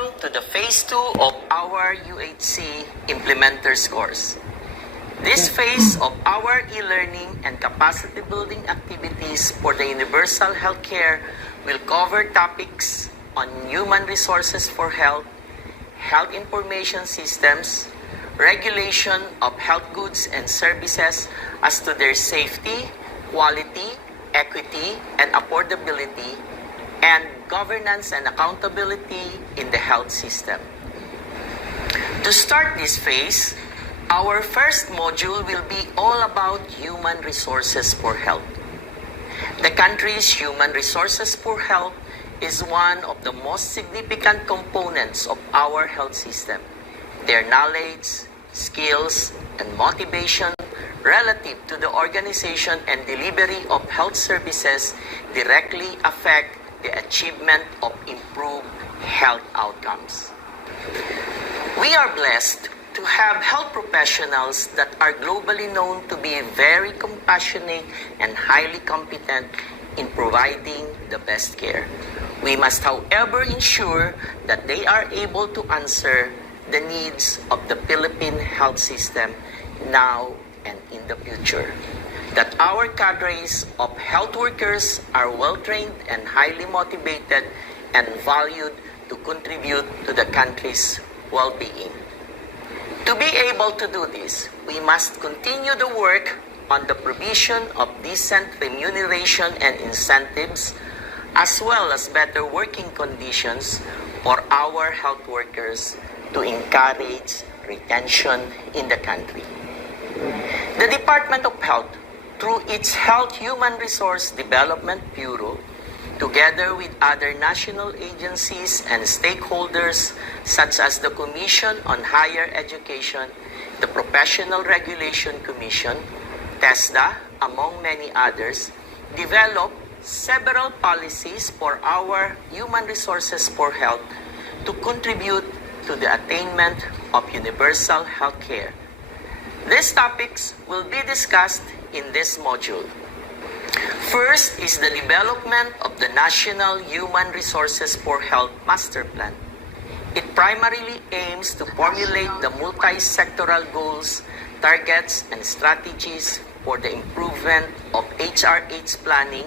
Welcome to the Phase 2 of our UHC Implementers course. This phase of our e-learning and capacity building activities for the universal healthcare will cover topics on human resources for health, health information systems, regulation of health goods and services as to their safety, quality, equity, and affordability, and governance and accountability in the health system. To start this phase, our first module will be all about human resources for health. The country's human resources for health is one of the most significant components of our health system. Their knowledge, skills, and motivation relative to the organization and delivery of health services directly affect the achievement of improved health outcomes. We are blessed to have health professionals that are globally known to be very compassionate and highly competent in providing the best care. We must, however, ensure that they are able to answer the needs of the Philippine health system now and in the future. That our cadres of health workers are well-trained and highly motivated and valued to contribute to the country's well-being. To be able to do this, we must continue the work on the provision of decent remuneration and incentives, as well as better working conditions for our health workers to encourage retention in the country. The Department of Health, through its Health Human Resource Development Bureau, together with other national agencies and stakeholders such as the Commission on Higher Education, the Professional Regulation Commission, TESDA, among many others, developed several policies for our human resources for health to contribute to the attainment of universal health care. These topics will be discussed in this module. First is the development of the National Human Resources for Health Master Plan. It primarily aims to formulate the multi-sectoral goals, targets, and strategies for the improvement of HRH planning,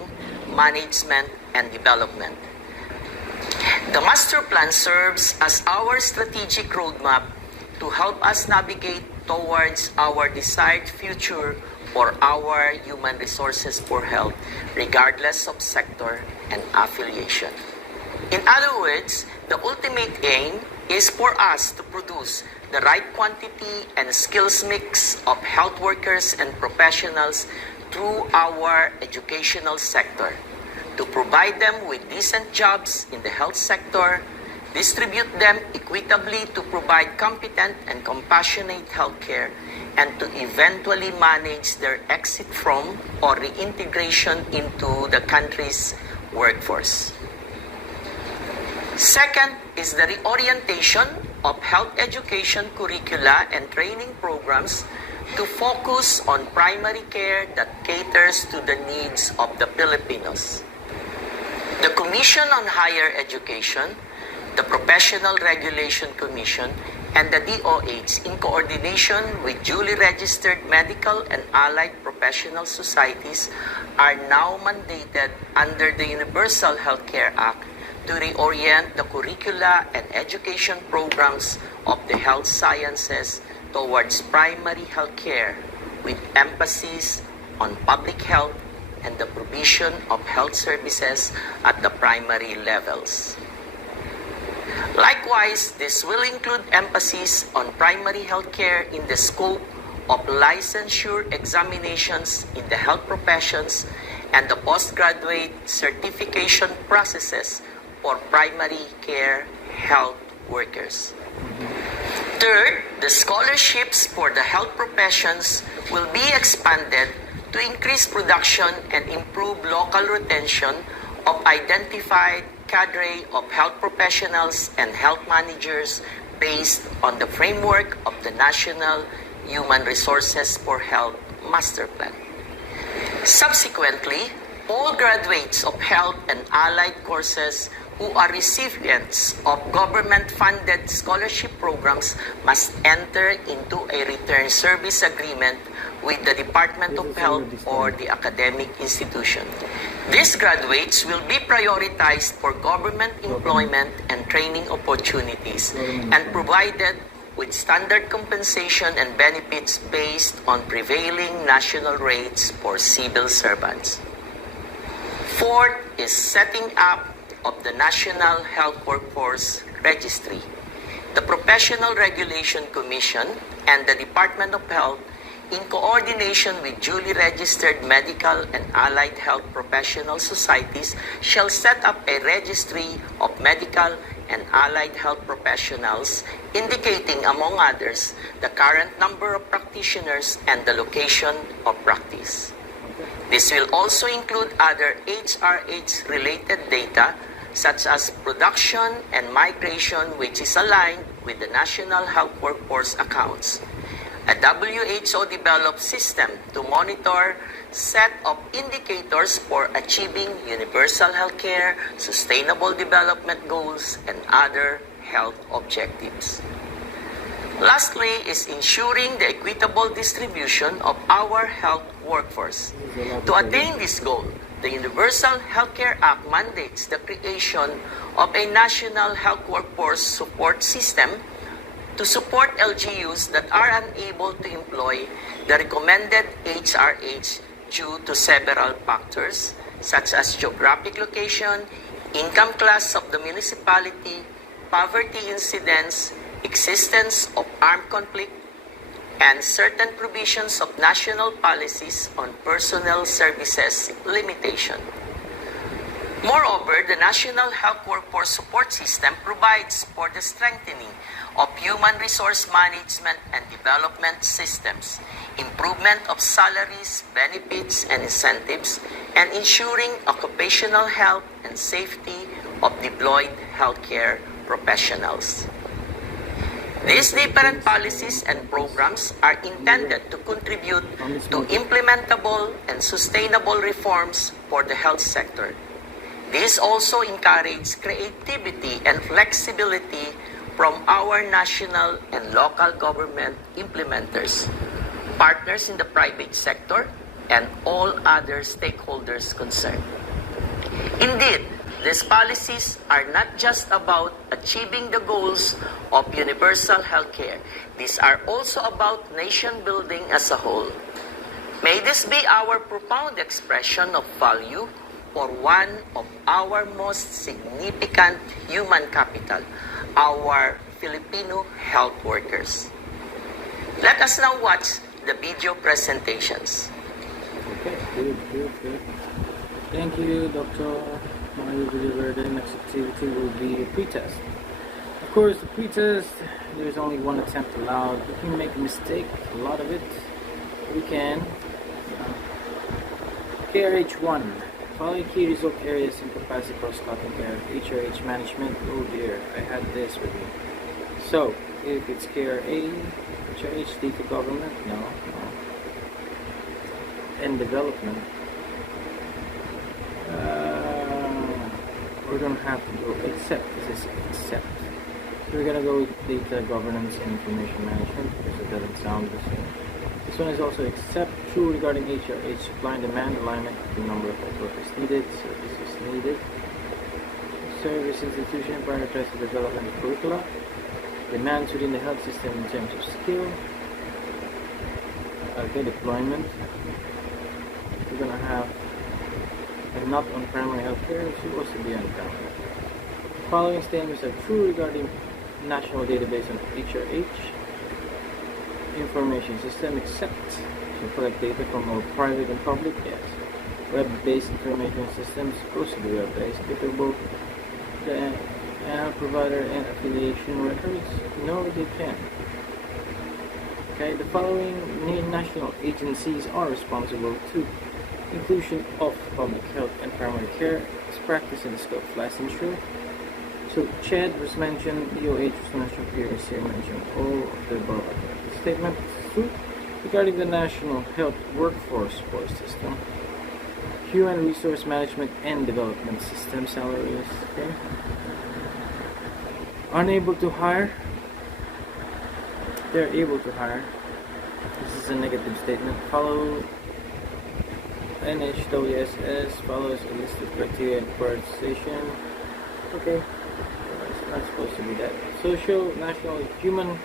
management, and development. The Master Plan serves as our strategic roadmap to help us navigate towards our desired future for our human resources for health, regardless of sector and affiliation. In other words, the ultimate aim is for us to produce the right quantity and skills mix of health workers and professionals through our educational sector, to provide them with decent jobs in the health sector, distribute them equitably to provide competent and compassionate health care, and to eventually manage their exit from or reintegration into the country's workforce. Second is the reorientation of health education curricula and training programs to focus on primary care that caters to the needs of the Filipinos. The Commission on Higher Education, the Professional Regulation Commission, and the DOH, in coordination with duly registered medical and allied professional societies, are now mandated under the Universal Healthcare Act to reorient the curricula and education programs of the health sciences towards primary health care, with emphasis on public health and the provision of health services at the primary levels. Likewise, this will include emphasis on primary health care in the scope of licensure examinations in the health professions and the postgraduate certification processes for primary care health workers. Third, the scholarships for the health professions will be expanded to increase production and improve local retention of identified cadre of health professionals and health managers based on the framework of the National Human Resources for Health Master Plan. Subsequently, all graduates of health and allied courses who are recipients of government-funded scholarship programs must enter into a return service agreement with the Department of Health or the academic institution. These graduates will be prioritized for government employment and training opportunities and provided with standard compensation and benefits based on prevailing national rates for civil servants. Fourth is setting up of the National Health Workforce Registry. The Professional Regulation Commission and the Department of Health, in coordination with duly registered medical and allied health professional societies, shall set up a registry of medical and allied health professionals, indicating, among others, the current number of practitioners and the location of practice. This will also include other HRH-related data, such as production and migration, which is aligned with the National Health Workforce accounts. A WHO-developed system to monitor set of indicators for achieving universal healthcare, sustainable development goals, and other health objectives. Lastly is ensuring the equitable distribution of our health workforce. To attain this goal, the Universal Healthcare Act mandates the creation of a national health workforce support system to support LGUs that are unable to employ the recommended HRH due to several factors, such as geographic location, income class of the municipality, poverty incidence, existence of armed conflict, and certain provisions of national policies on personnel services limitation. Moreover, the National Health Workforce Support System provides for the strengthening of human resource management and development systems, improvement of salaries, benefits, and incentives, and ensuring occupational health and safety of deployed healthcare professionals. These different policies and programs are intended to contribute to implementable and sustainable reforms for the health sector. These also encourage creativity and flexibility from our national and local government implementers, partners in the private sector, and all other stakeholders concerned. Indeed, these policies are not just about achieving the goals of universal healthcare. These are also about nation building as a whole. May this be our profound expression of value for one of our most significant human capital, our Filipino health workers. Let us now watch the video presentations. Okay, good. Thank you, Dr. Mario Villaverde. The next activity will be a pretest. Of course, the pretest, there's only one attempt allowed. We can make a mistake, a lot of it. We can. KRH1. Following key result areas in capacity cross-cutting area of HRH management. Oh dear, I had this with me. So, if it's KRA, HRH, data government, no. And development. We're going to have to go except. This is except. So we're going to go with data governance and information management because it doesn't sound the same. This one is also except true regarding HRH, supply and demand alignment with the number of health workers needed, services needed. Service institution prioritize the development of curricula, demands within the health system in terms of skill. Okay, deployment. We're going to have and not on primary health care, supposed to be on primary. Following statements are true regarding national database on HRH information system, except to collect data from all private and public, yes. Web-based information systems, supposed to be web-based, capable the provider and affiliation records? No, they can. Okay, the following national agencies are responsible to inclusion of public health and primary care is practiced in the scope of licensure. So CHED was mentioned, DOH was mentioned, PRC mentioned, all of the above. Statement 2 regarding the National Health Workforce Support System. Human Resource Management and Development System salaries. Okay. Unable to hire. They're able to hire. This is a negative statement. Follow NHWSS follows a list of criteria and prioritization. Okay. It's not supposed to be that. Social, national, human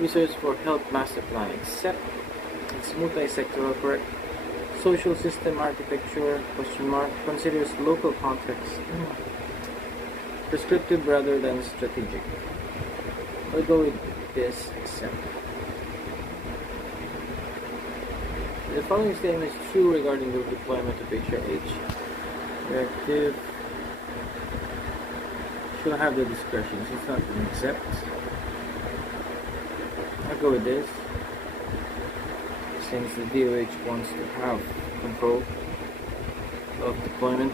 resource for health master plan. Except it's multi-sectoral, correct? Social system architecture, question mark, considers local context. Prescriptive rather than strategic. I'll go with this, except. The following statement is true regarding the deployment of HRH. Directive shall have the discretion. So it's not an accept. I'll go with this. Since the DOH wants to have control of deployment.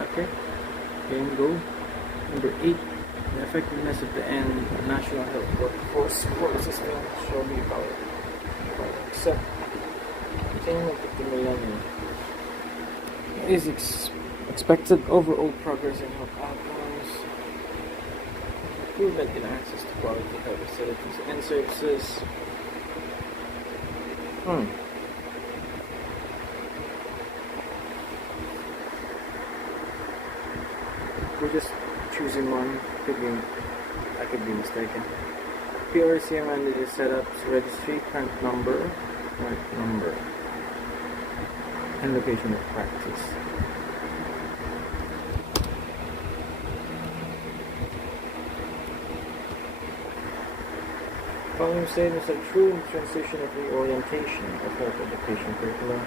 Okay. Game go. Number 8. The effectiveness of the national health workforce support system shall be powered. Except attainment of the millennium is expected overall progress in health outcomes, improvement in access to quality health facilities and services. We're just choosing one. I could be mistaken. PRC amended is set up to registry, current number, and location of practice. Following statements are true in the transition of reorientation of health education curriculum.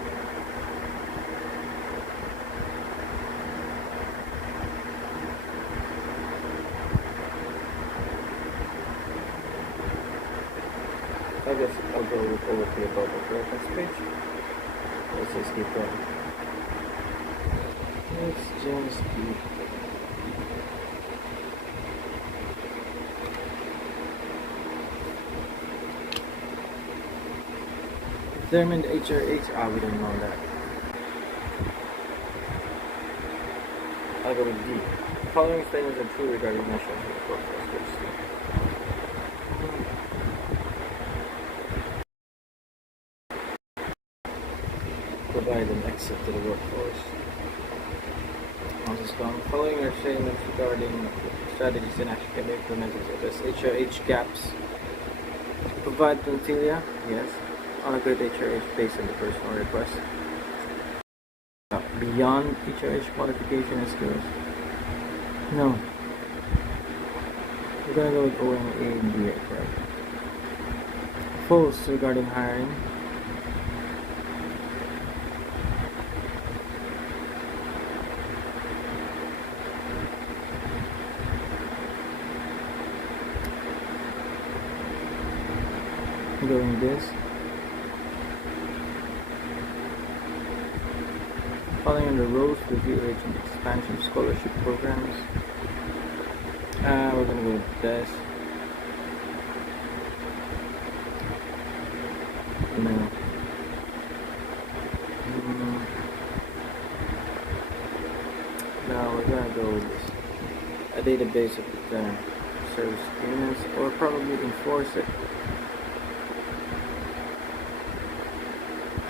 I guess I'll go with all of the above the reference page. Let's just keep going. Let's just keep determined HRH. We don't know that. I'll go with D. Following statements are true regarding national health workforce registry. Provide an exit to the workforce. Once it's gone. Following are statements regarding strategies and action can be implemented such as HRH gaps. Provide quintilia, yes. On a good HRH based on the personal request. Beyond HRH qualification and skills. No. We're gonna go with O and A and B, correct? False regarding hiring. Doing this. Following on the roles for UHC and expansion scholarship programs. We're gonna go with this. No. Now we're gonna go with this. A database of the service agreements, or probably enforce it.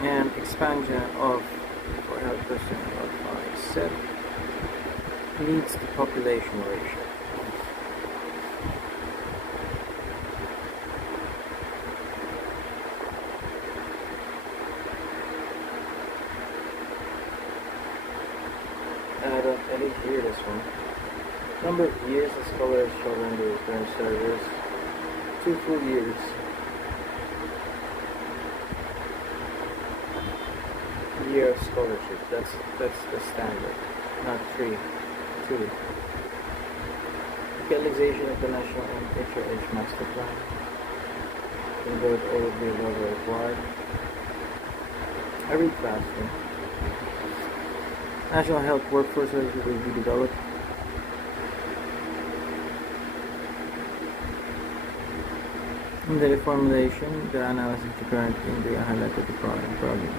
And expansion of for health personnel except leads to population ratio. I didn't hear this one. Number of years the scholars shall render return service. 2 full years. Year of scholarship. That's the standard, not 3. 2. Utilization of the national and HRH master plan. Can go with all of the above are required. I read faster. National health workforce will be developed. In the reformulation, the analysis of the current India highlighted the following problems.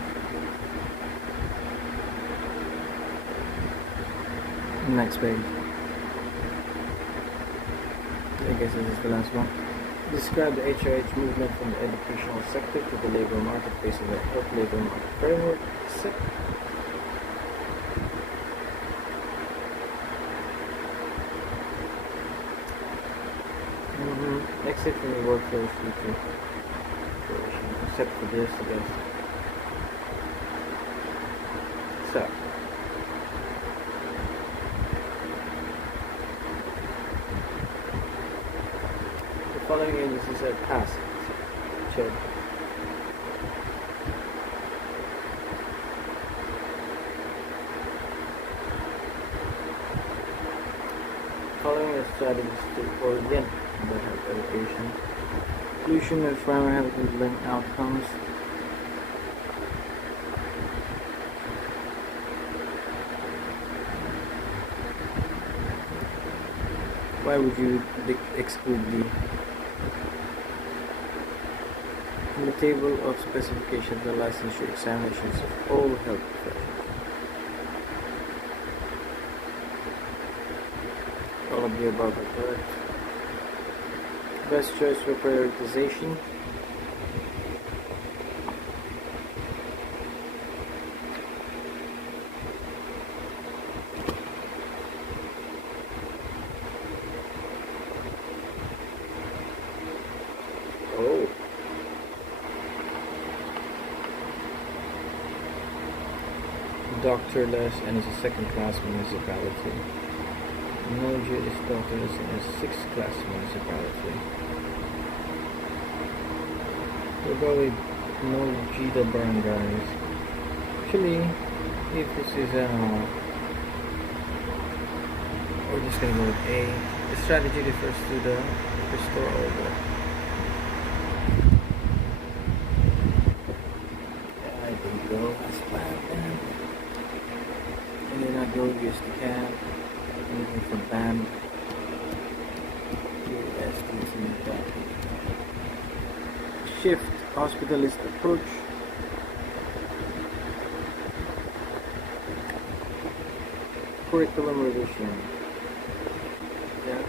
Next page. I guess this is the last one. Describe the HRH movement from the educational sector to the labor market based on the health labor market framework. Exit from the workforce future. Except for this, I guess. So. The following agencies are passed. Check. Following the strategies to orient the health education, inclusion of primary health and link outcomes, why would you exclude the in the table of specifications the licensure examinations of all health professions? All of the above are correct. Best choice for prioritization. Oh. Doctorless and is a second-class municipality. Noja is doctorless and a sixth-class municipality. We'll go with Nojida barangays. Actually, if this is we're just gonna go with A. The strategy refers to the restore order. I didn't go as planned then. And then I go use the cab. Moving from BAM to STT. Shift hospitalist approach. Curriculum revision. Yeah.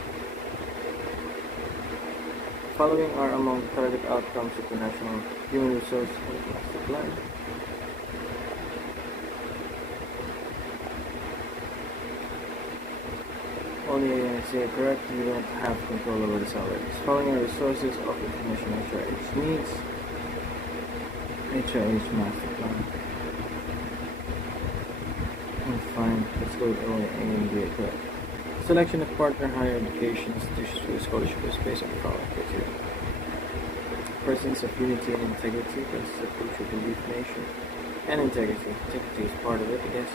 Following are among the target outcomes of the National Human Resource Master Plan. Only say correct, you don't have control over the salaries. Following are resources of information HRH needs. HRH master plan. And fine, let's go with O and B correct. Selection of partner higher education institutions for the scholarship is based on the following criteria. Presence of unity and integrity, presence of cultural belief, nation, and integrity. Integrity is part of it, I guess.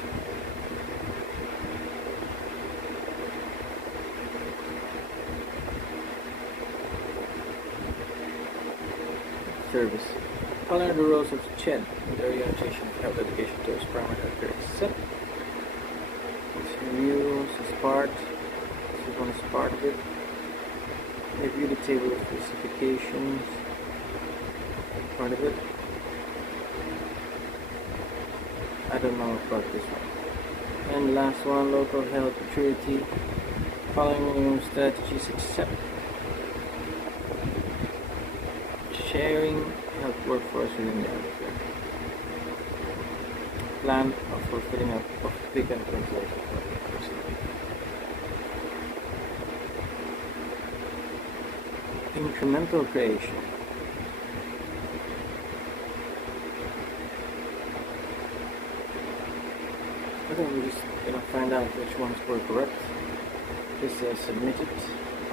Service. Following the roles of CHED in the orientation of health education towards primary health care. Set. Let's review, this is part. This is one is part of it. Review the table of specifications. Part of it. I don't know about this one. And the last one, local health maturity. Following strategies except sharing health workforce within the healthcare. Plan of fulfilling of vacant employees. Incremental creation. Okay, we're just gonna find out which ones were correct. This says submitted.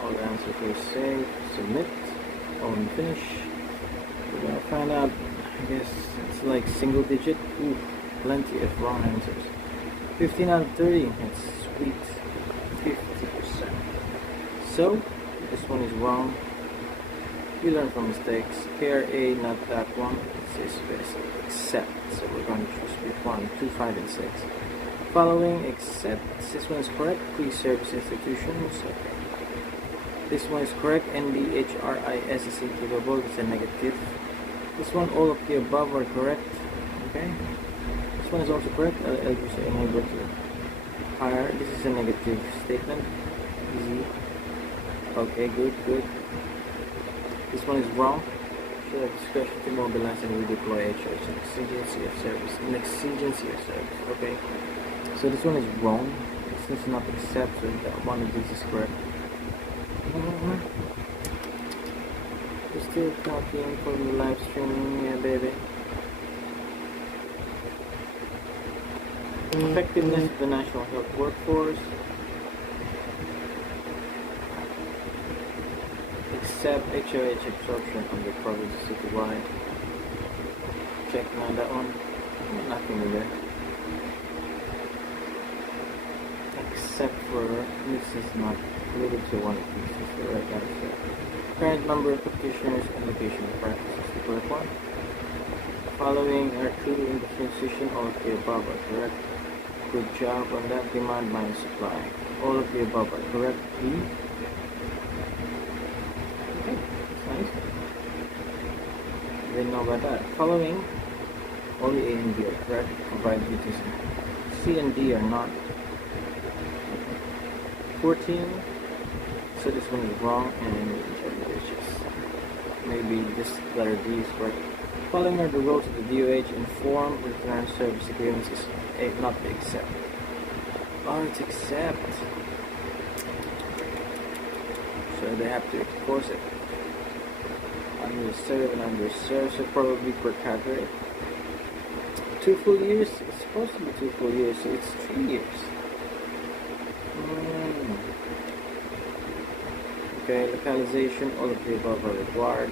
All the answers were saved. Submit. All and finish. We're gonna find out, I guess it's like single digit. Ooh, plenty of wrong answers. 15 out of 30, that's sweet. 50%. So, this one is wrong. We learn from mistakes. KRA, not that one. It says except. So we're going to choose with 1, 2, 5, and 6. Following except, this one is correct. Pre-service institutions. Okay. This one is correct. NDHRIS is incapable. It's a negative. This one, all of the above are correct. Okay. This one is also correct. I'll just say unable to hire. This is a negative statement. Easy. Okay, good. This one is wrong. Should have discretion to mobilize and redeploy HRH in exigency of service. Okay. So this one is wrong. This is not accept, so that one of these is correct. We're still talking for the live streaming, yeah, baby. Effectiveness of the national health workforce. Except HRH absorption on the province citywide. Checking on that one. Nothing in there. Except for this is not included, so one of these is the right answer. Current number of practitioners and location of practice is the correct one. Following are true in the transition. All of the above are correct. Good job on that. Demand minus supply. All of the above are correct. B. Okay, that's nice. Didn't know about that. Following, only A and B are correct, provided it is C and D are not. 14. So this one is wrong, and it's just maybe this letter D is correct. Following are the rules of the DOH. Inform return service agreements is not to accept. Oh, it's accept. So they have to enforce it. Underserved and underserved, so probably per category. 2 full years? It's supposed to be 2 full years, so it's 3 years. Okay, localization, all of the above are required.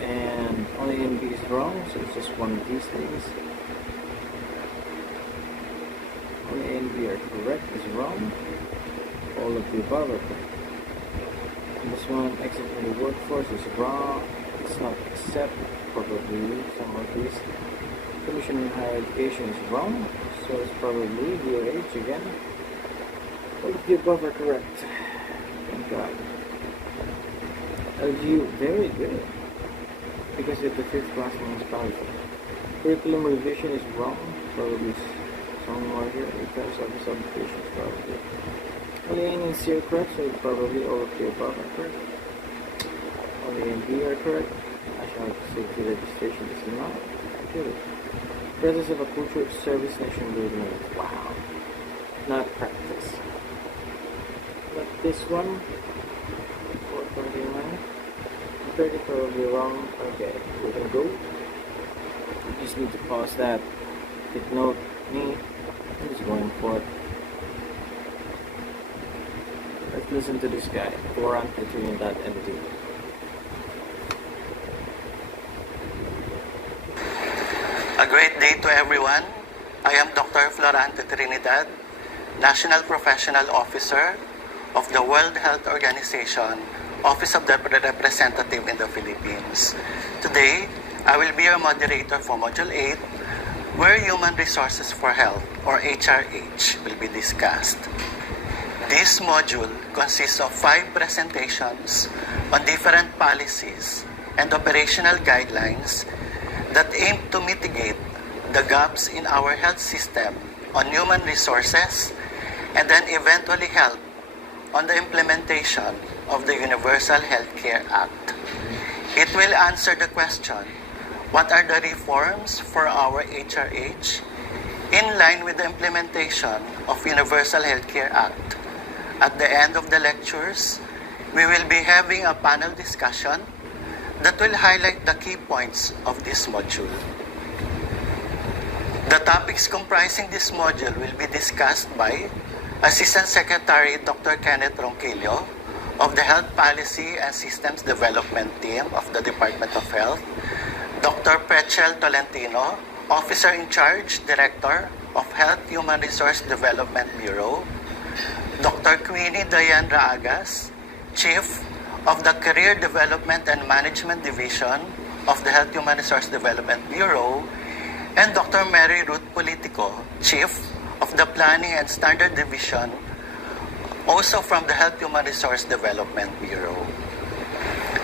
And only A and B is wrong, so it's just one of these things. Only A and B are correct is wrong. All of the above are correct. And this one, exit from the workforce, is wrong. It's not accept, probably some of these. Commission on higher education is wrong, so it's probably DOH again. All of the above are correct. Thank God. LGU, very good. Because it's the 5th class municipality. Curriculum revision is wrong, probably somewhere here. Returns of the subdivisions, probably. Only A and C are correct, so probably all of the above are correct. Only A and B are correct. National Safety Registration is not good. Presence of a culture service nation building. Wow. Not practice. But this one, 429. 30 probably wrong. Okay, we're gonna go. You just need to pause that. Take note. Me, I'm just going for it. Let's listen to this guy. Trinidad.md. A great day to everyone. I am Dr. Florante Trinidad, National Professional Officer of the World Health Organization, Office of the Representative in the Philippines. Today, I will be your moderator for Module 8, where Human Resources for Health, or HRH, will be discussed. This module consists of 5 presentations on different policies and operational guidelines that aim to mitigate the gaps in our health system on human resources and then eventually help on the implementation of the Universal Healthcare Act. It will answer the question, what are the reforms for our HRH in line with the implementation of Universal Healthcare Act? At the end of the lectures, we will be having a panel discussion that will highlight the key points of this module. The topics comprising this module will be discussed by Assistant Secretary Dr. Kenneth Ronquillo of the Health Policy and Systems Development Team of the Department of Health, Dr. Prechel Tolentino, Officer in Charge, Director of Health Human Resource Development Bureau, Dr. Queenie Dayan Raagas, Chief of the Career Development and Management Division of the Health Human Resource Development Bureau, and Dr. Mary Ruth Politico, Chief of the Planning and Standard Division also from the Health Human Resource Development Bureau.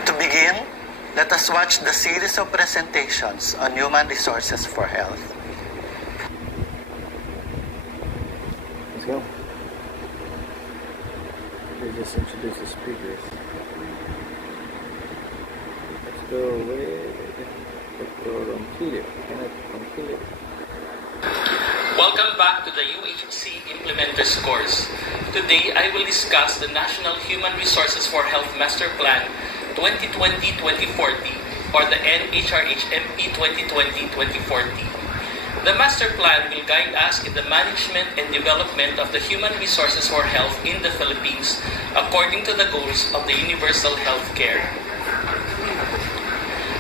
To begin, let us watch the series of presentations on human resources for health. Let's go. They just introduce the speakers. Let's go with Dr. Ronquillo. Kenneth Ronquillo. Welcome back to the UHC Implementers course. Today, I will discuss the National Human Resources for Health Master Plan 2020-2040 or the NHRH-MP 2020-2040. The master plan will guide us in the management and development of the human resources for health in the Philippines according to the goals of the universal health care.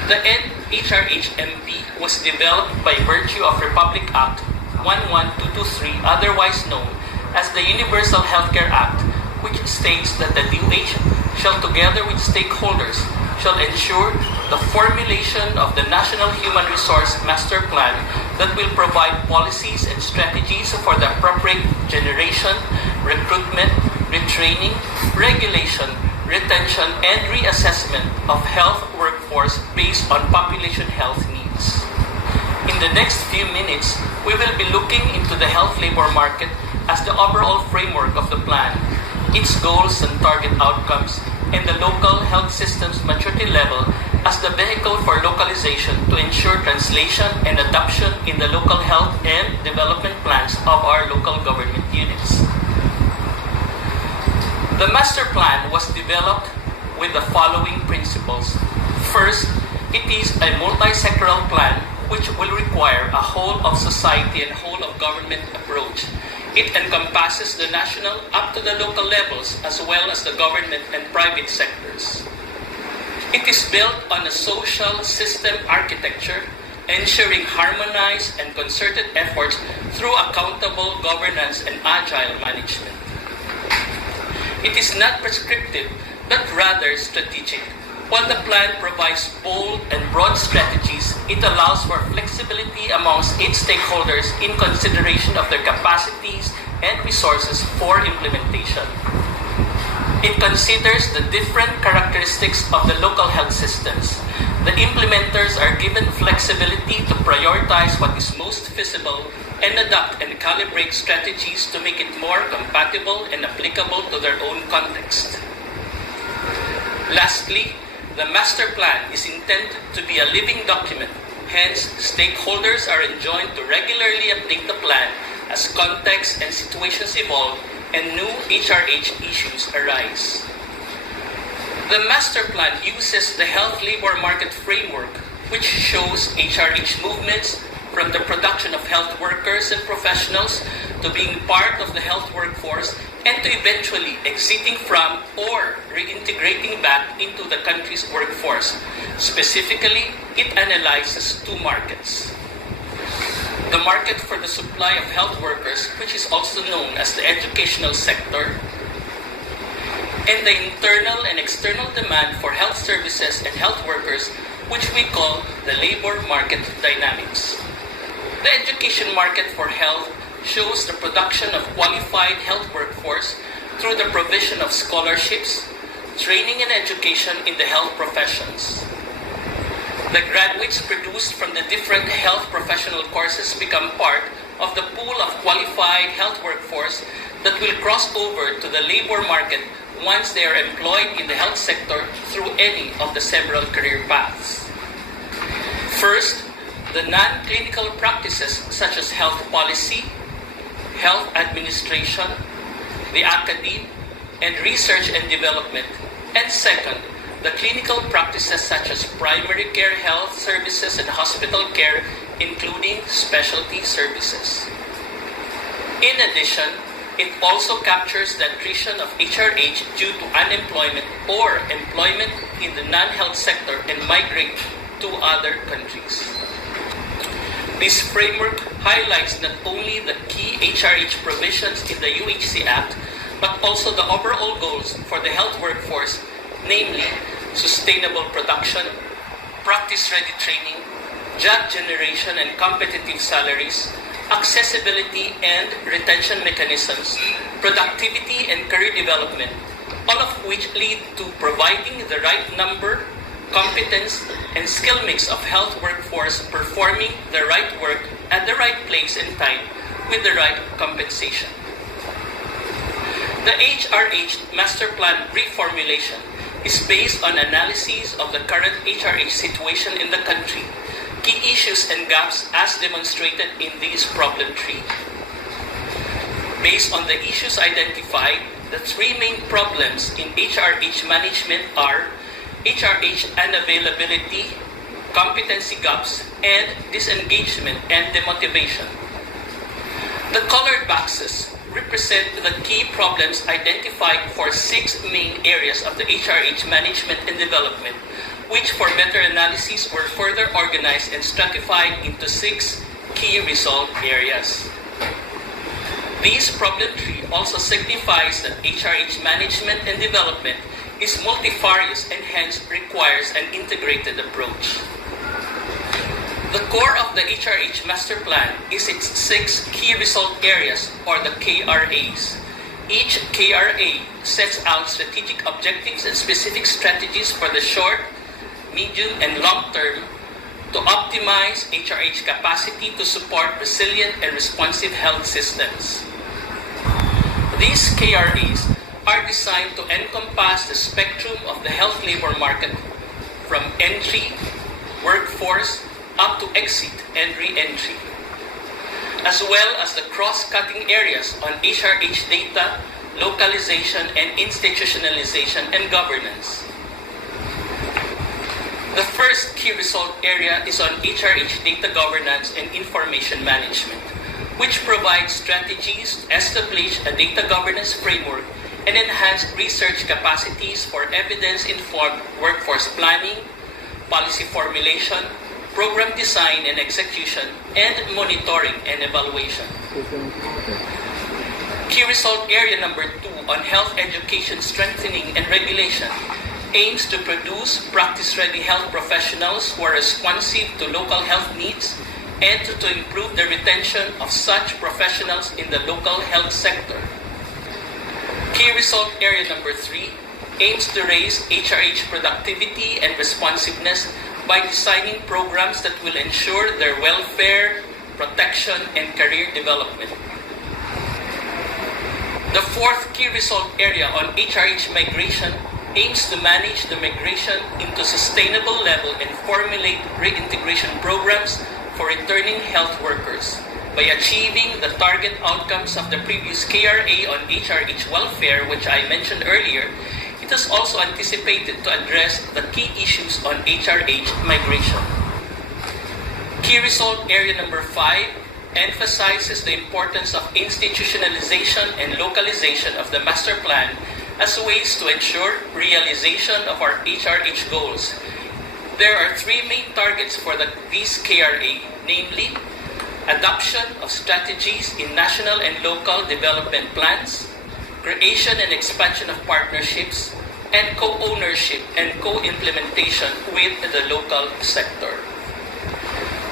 The NHRH-MP was developed by virtue of Republic Act 11223, otherwise known as the Universal Healthcare Act, which states that the DOH shall, together with stakeholders, shall ensure the formulation of the National Human Resource Master Plan that will provide policies and strategies for the appropriate generation, recruitment, retraining, regulation, retention, and reassessment of health workforce based on population health needs. In the next few minutes, we will be looking into the health labor market as the overall framework of the plan, its goals and target outcomes, and the local health system's maturity level as the vehicle for localization to ensure translation and adoption in the local health and development plans of our local government units. The master plan was developed with the following principles. First, it is a multi-sectoral plan which will require a whole of society and whole of government approach. It encompasses the national up to the local levels as well as the government and private sectors. It is built on a social system architecture, ensuring harmonized and concerted efforts through accountable governance and agile management. It is not prescriptive, but rather strategic. While the plan provides bold and broad strategies, it allows for flexibility amongst its stakeholders in consideration of their capacities and resources for implementation. It considers the different characteristics of the local health systems. The implementers are given flexibility to prioritize what is most feasible and adapt and calibrate strategies to make it more compatible and applicable to their own context. Lastly, the master plan is intended to be a living document. Hence, stakeholders are enjoined to regularly update the plan as context and situations evolve and new HRH issues arise. The master plan uses the health labor market framework, which shows HRH movements from the production of health workers and professionals to being part of the health workforce and to eventually exiting from or reintegrating back into the country's workforce. Specifically, it analyzes two markets. The market for the supply of health workers, which is also known as the educational sector, and the internal and external demand for health services and health workers, which we call the labor market dynamics. The education market for health shows the production of qualified health workforce through the provision of scholarships, training and education in the health professions. The graduates produced from the different health professional courses become part of the pool of qualified health workforce that will cross over to the labor market once they are employed in the health sector through any of the several career paths. First, the non-clinical practices such as health policy, health administration, the academe, and research and development. And second, the clinical practices such as primary care health services and hospital care, including specialty services. In addition, it also captures the attrition of HRH due to unemployment or employment in the non-health sector and migrate to other countries. This framework highlights not only the key HRH provisions in the UHC Act, but also the overall goals for the health workforce, namely sustainable production, practice-ready training, job generation and competitive salaries, accessibility and retention mechanisms, productivity and career development, all of which lead to providing the right number, competence, and skill mix of health workforce performing the right work at the right place and time with the right compensation. The HRH Master Plan reformulation is based on analysis of the current HRH situation in the country, key issues and gaps as demonstrated in this problem tree. Based on the issues identified, the three main problems in HRH management are HRH unavailability, competency gaps, and disengagement and demotivation. The colored boxes represent the key problems identified for 6 main areas of the HRH management and development, which for better analysis were further organized and stratified into 6 key result areas. This problem tree also signifies that HRH management and development is multifarious and hence requires an integrated approach. The core of the HRH Master Plan is its 6 key result areas, or the KRAs. Each KRA sets out strategic objectives and specific strategies for the short, medium, and long term to optimize HRH capacity to support resilient and responsive health systems. These KRAs are designed to encompass the spectrum of the health labor market from entry, workforce, up to exit and re-entry, as well as the cross-cutting areas on HRH data, localization and institutionalization and governance. The first key result area is on HRH data governance and information management, which provides strategies to establish a data governance framework and enhance research capacities for evidence-informed workforce planning, policy formulation, program design and execution, and monitoring and evaluation. Key result area number 2 on health education strengthening and regulation aims to produce practice-ready health professionals who are responsive to local health needs and to improve the retention of such professionals in the local health sector. Key result area number 3 aims to raise HRH productivity and responsiveness by designing programs that will ensure their welfare, protection, and career development. The fourth key result area on HRH migration aims to manage the migration into sustainable level and formulate reintegration programs for returning health workers. By achieving the target outcomes of the previous KRA on HRH welfare, which I mentioned earlier, it is also anticipated to address the key issues on HRH migration. Key result area number 5 emphasizes the importance of institutionalization and localization of the master plan as ways to ensure realization of our HRH goals. There are 3 main targets for these KRA, namely, adoption of strategies in national and local development plans, creation and expansion of partnerships, and co-ownership and co-implementation with the local sector.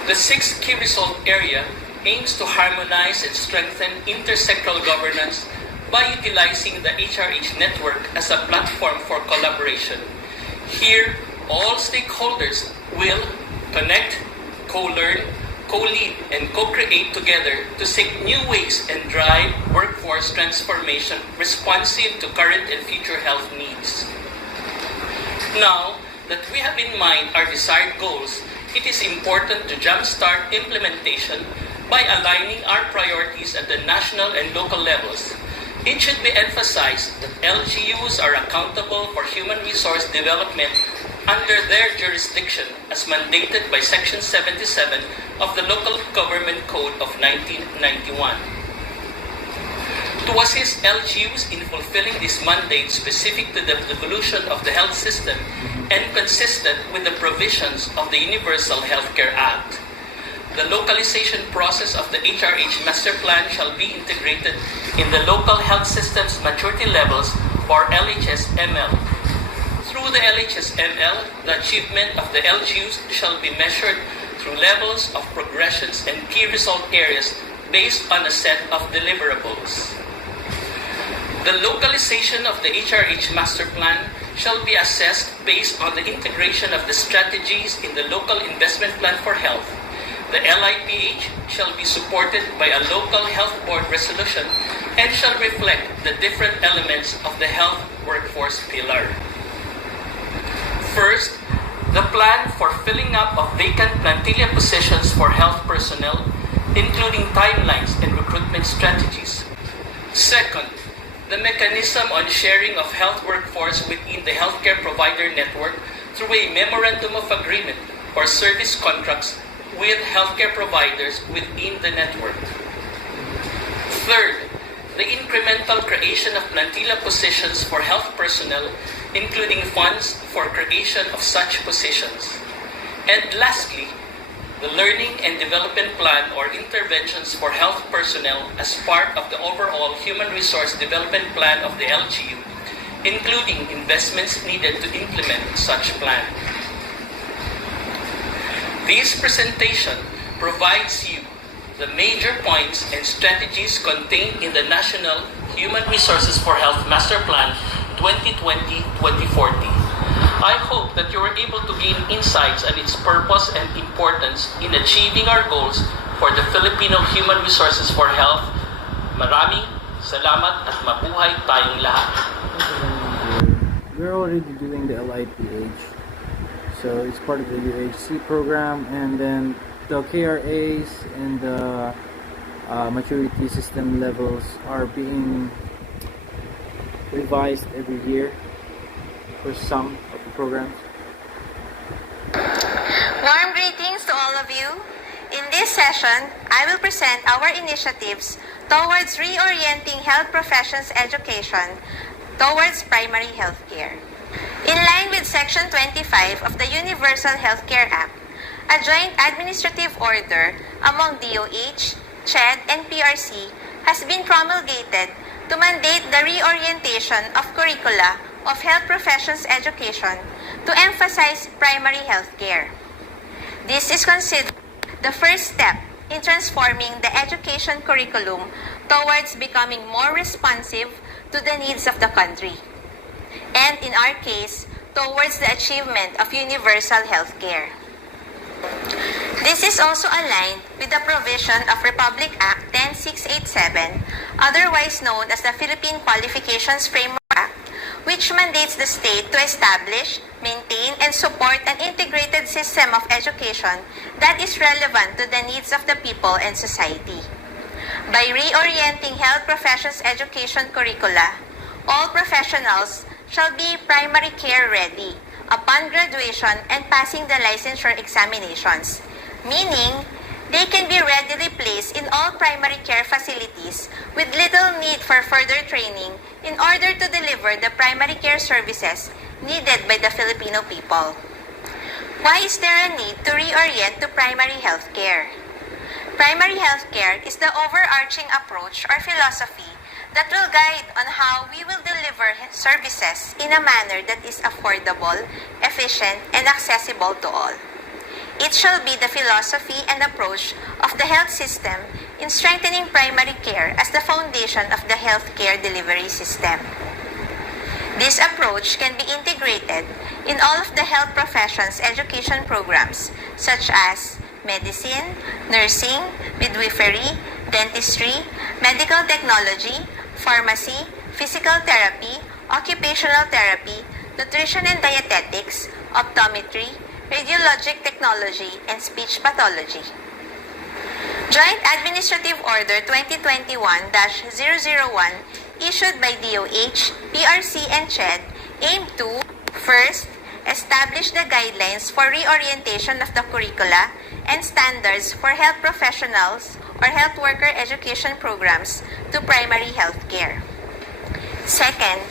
The 6th key result area aims to harmonize and strengthen intersectoral governance by utilizing the HRH network as a platform for collaboration. Here, all stakeholders will connect, co-learn, co-lead, and co-create together to seek new ways and drive workforce transformation responsive to current and future health needs. Now that we have in mind our desired goals, it is important to jumpstart implementation by aligning our priorities at the national and local levels. It should be emphasized that LGUs are accountable for human resource development under their jurisdiction as mandated by Section 77 of the Local Government Code of 1991. To assist LGUs in fulfilling this mandate specific to the evolution of the health system and consistent with the provisions of the Universal Healthcare Act, the localization process of the HRH Master Plan shall be integrated in the local health system's maturity levels, or LHS-ML. Through the LHS-ML, the achievement of the LGUs shall be measured through levels of progressions and key result areas based on a set of deliverables. The localization of the HRH Master Plan shall be assessed based on the integration of the strategies in the local investment plan for health. The LIPH shall be supported by a local health board resolution and shall reflect the different elements of the health workforce pillar. First, the plan for filling up of vacant plantilla positions for health personnel, including timelines and recruitment strategies. Second, the mechanism on sharing of health workforce within the healthcare provider network through a memorandum of agreement or service contracts with healthcare providers within the network. Third, the incremental creation of plantilla positions for health personnel, including funds for creation of such positions. And lastly, the learning and development plan or interventions for health personnel as part of the overall human resource development plan of the LGU, including investments needed to implement such plan. This presentation provides you the major points and strategies contained in the National Human Resources for Health Master Plan 2020-2040. I hope that you were able to gain insights on its purpose and importance in achieving our goals for the Filipino Human Resources for Health. Maraming salamat at mabuhay tayong lahat. We're already doing the LIPH, so it's part of the UHC program, and then the KRAs and the maturity system levels are being revised every year for some of the programs. Warm greetings to all of you. In this session, I will present our initiatives towards reorienting health professions education towards primary health care. In line with Section 25 of the Universal Healthcare Act, a joint administrative order among DOH, CHED, and PRC has been promulgated to mandate the reorientation of curricula of health professions education to emphasize primary health care. This is considered the first step in transforming the education curriculum towards becoming more responsive to the needs of the country, and in our case, towards the achievement of universal health care. This is also aligned with the provision of Republic Act 10687, otherwise known as the Philippine Qualifications Framework Act, which mandates the state to establish, maintain, and support an integrated system of education that is relevant to the needs of the people and society. By reorienting health professions education curricula, all professionals shall be primary care ready upon graduation and passing the licensure examinations, meaning they can be readily placed in all primary care facilities with little need for further training in order to deliver the primary care services needed by the Filipino people. Why is there a need to reorient to primary health care? Primary health care is the overarching approach or philosophy that will guide on how we will deliver services in a manner that is affordable, efficient, and accessible to all. It shall be the philosophy and approach of the health system in strengthening primary care as the foundation of the healthcare delivery system. This approach can be integrated in all of the health professions education programs such as medicine, nursing, midwifery, dentistry, medical technology, pharmacy, physical therapy, occupational therapy, nutrition and dietetics, optometry, radiologic technology, and speech pathology. Joint Administrative Order 2021-001 issued by DOH, PRC, and CHED aimed to, first, establish the guidelines for reorientation of the curricula and standards for health professionals or health worker education programs to primary health care. Second,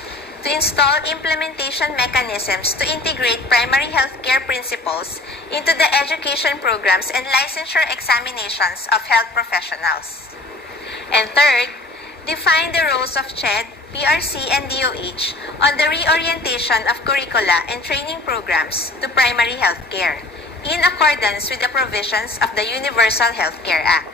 to install implementation mechanisms to integrate primary health care principles into the education programs and licensure examinations of health professionals. And third, define the roles of CHED, PRC, and DOH on the reorientation of curricula and training programs to primary health care in accordance with the provisions of the Universal Health Care Act.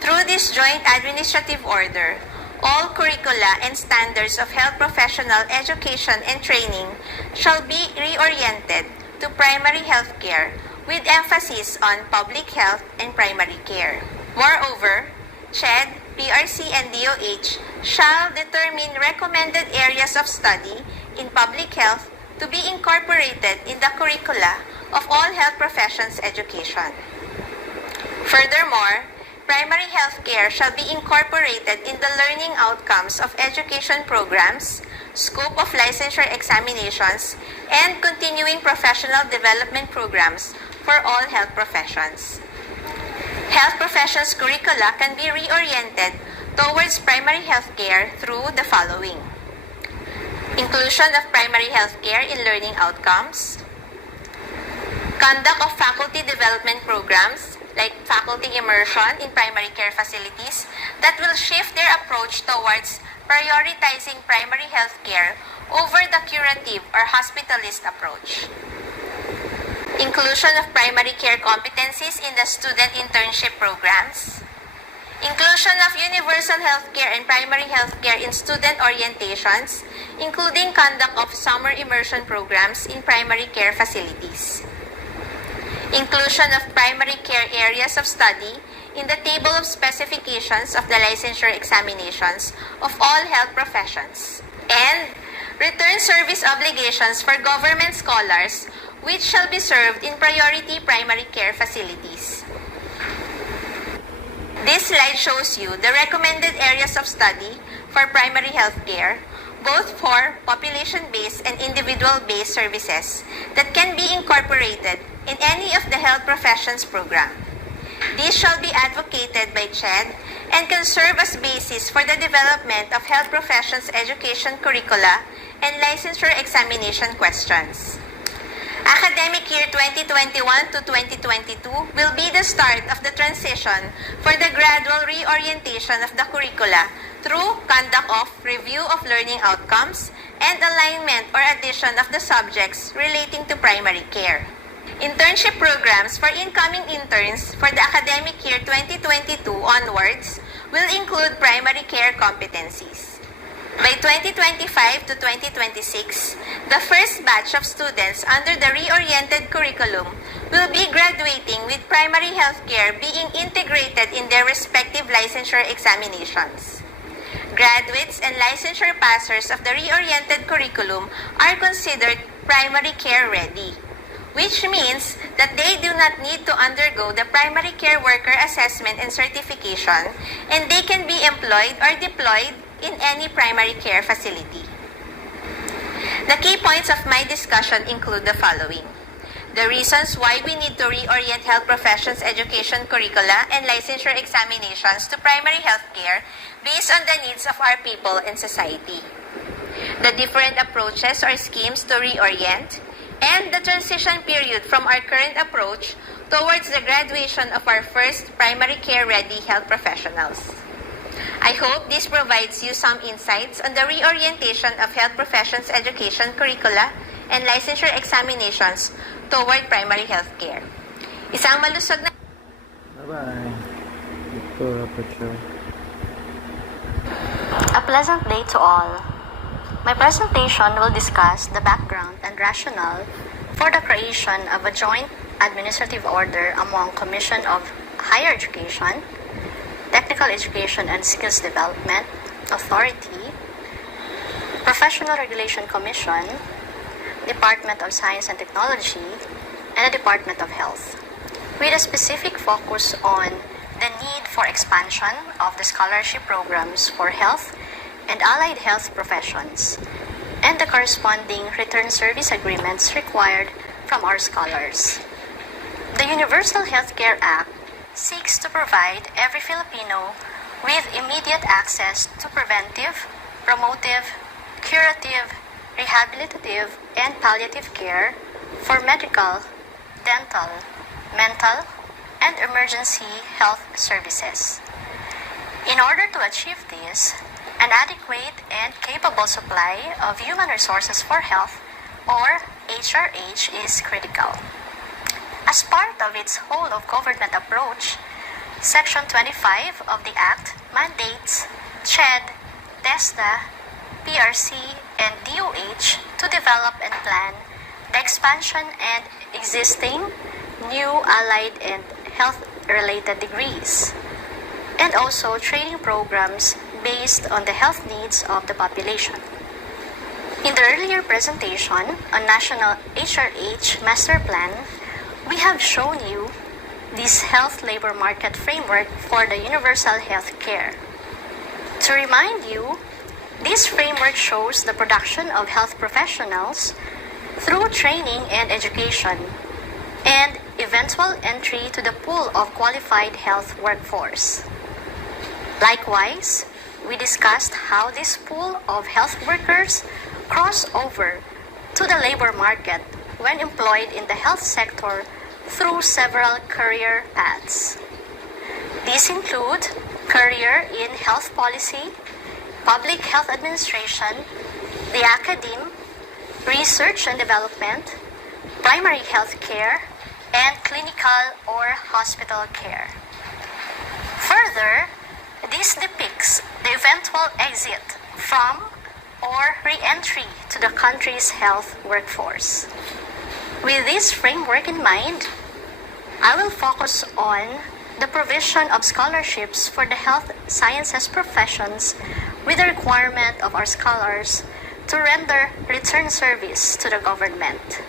Through this joint administrative order, all curricula and standards of health professional education and training shall be reoriented to primary health care with emphasis on public health and primary care. Moreover, CHED, PRC, and DOH shall determine recommended areas of study in public health to be incorporated in the curricula of all health professions education. Furthermore, primary health care shall be incorporated in the learning outcomes of education programs, scope of licensure examinations, and continuing professional development programs for all health professions. Health professions curricula can be reoriented towards primary health care through the following: inclusion of primary health care in learning outcomes, conduct of faculty development programs like faculty immersion in primary care facilities that will shift their approach towards prioritizing primary health care over the curative or hospitalist approach. Inclusion of primary care competencies in the student internship programs. Inclusion of universal healthcare and primary healthcare in student orientations, including conduct of summer immersion programs in primary care facilities. Inclusion of primary care areas of study in the table of specifications of the licensure examinations of all health professions. And return service obligations for government scholars which shall be served in priority primary care facilities. This slide shows you the recommended areas of study for primary health care, both for population-based and individual-based services that can be incorporated in any of the health professions program. These shall be advocated by CHED and can serve as basis for the development of health professions education curricula and licensure examination questions. Academic year 2021 to 2022 will be the start of the transition for the gradual reorientation of the curricula through conduct of review of learning outcomes and alignment or addition of the subjects relating to primary care. Internship programs for incoming interns for the academic year 2022 onwards will include primary care competencies. By 2025 to 2026, the first batch of students under the reoriented curriculum will be graduating with primary health care being integrated in their respective licensure examinations. Graduates and licensure passers of the reoriented curriculum are considered primary care ready, which means that they do not need to undergo the primary care worker assessment and certification, and they can be employed or deployed in any primary care facility. The key points of my discussion include the following: the reasons why we need to reorient health professions education curricula and licensure examinations to primary health care based on the needs of our people and society, the different approaches or schemes to reorient, and the transition period from our current approach towards the graduation of our first primary care ready health professionals. I hope this provides you some insights on the reorientation of health professions education curricula and licensure examinations toward primary health care. Isang malusog na... Bye-bye. Ito, picture. A pleasant day to all. My presentation will discuss the background and rationale for the creation of a joint administrative order among Commission of Higher Education, Technical Education and Skills Development Authority, Professional Regulation Commission, Department of Science and Technology, and the Department of Health, with a specific focus on the need for expansion of the scholarship programs for health and allied health professions, and the corresponding return service agreements required from our scholars. The Universal Healthcare Act seeks to provide every Filipino with immediate access to preventive, promotive, curative, rehabilitative, and palliative care for medical, dental, mental, and emergency health services. In order to achieve this, an adequate and capable supply of human resources for health, or HRH, is critical. As part of its whole of government approach, Section 25 of the Act mandates CHED, TESDA, PRC, and DOH to develop and plan the expansion and existing new allied and health-related degrees, and also training programs based on the health needs of the population. In the earlier presentation on National HRH Master Plan, we have shown you this health labor market framework for the universal health care. To remind you, this framework shows the production of health professionals through training and education, and eventual entry to the pool of qualified health workforce. Likewise, we discussed how this pool of health workers cross over to the labor market when employed in the health sector through several career paths. These include career in health policy, public health administration, the academe, research and development, primary health care, and clinical or hospital care. Further, this depicts the eventual exit from or re-entry to the country's health workforce. With this framework in mind, I will focus on the provision of scholarships for the health sciences professions with the requirement of our scholars to render return service to the government.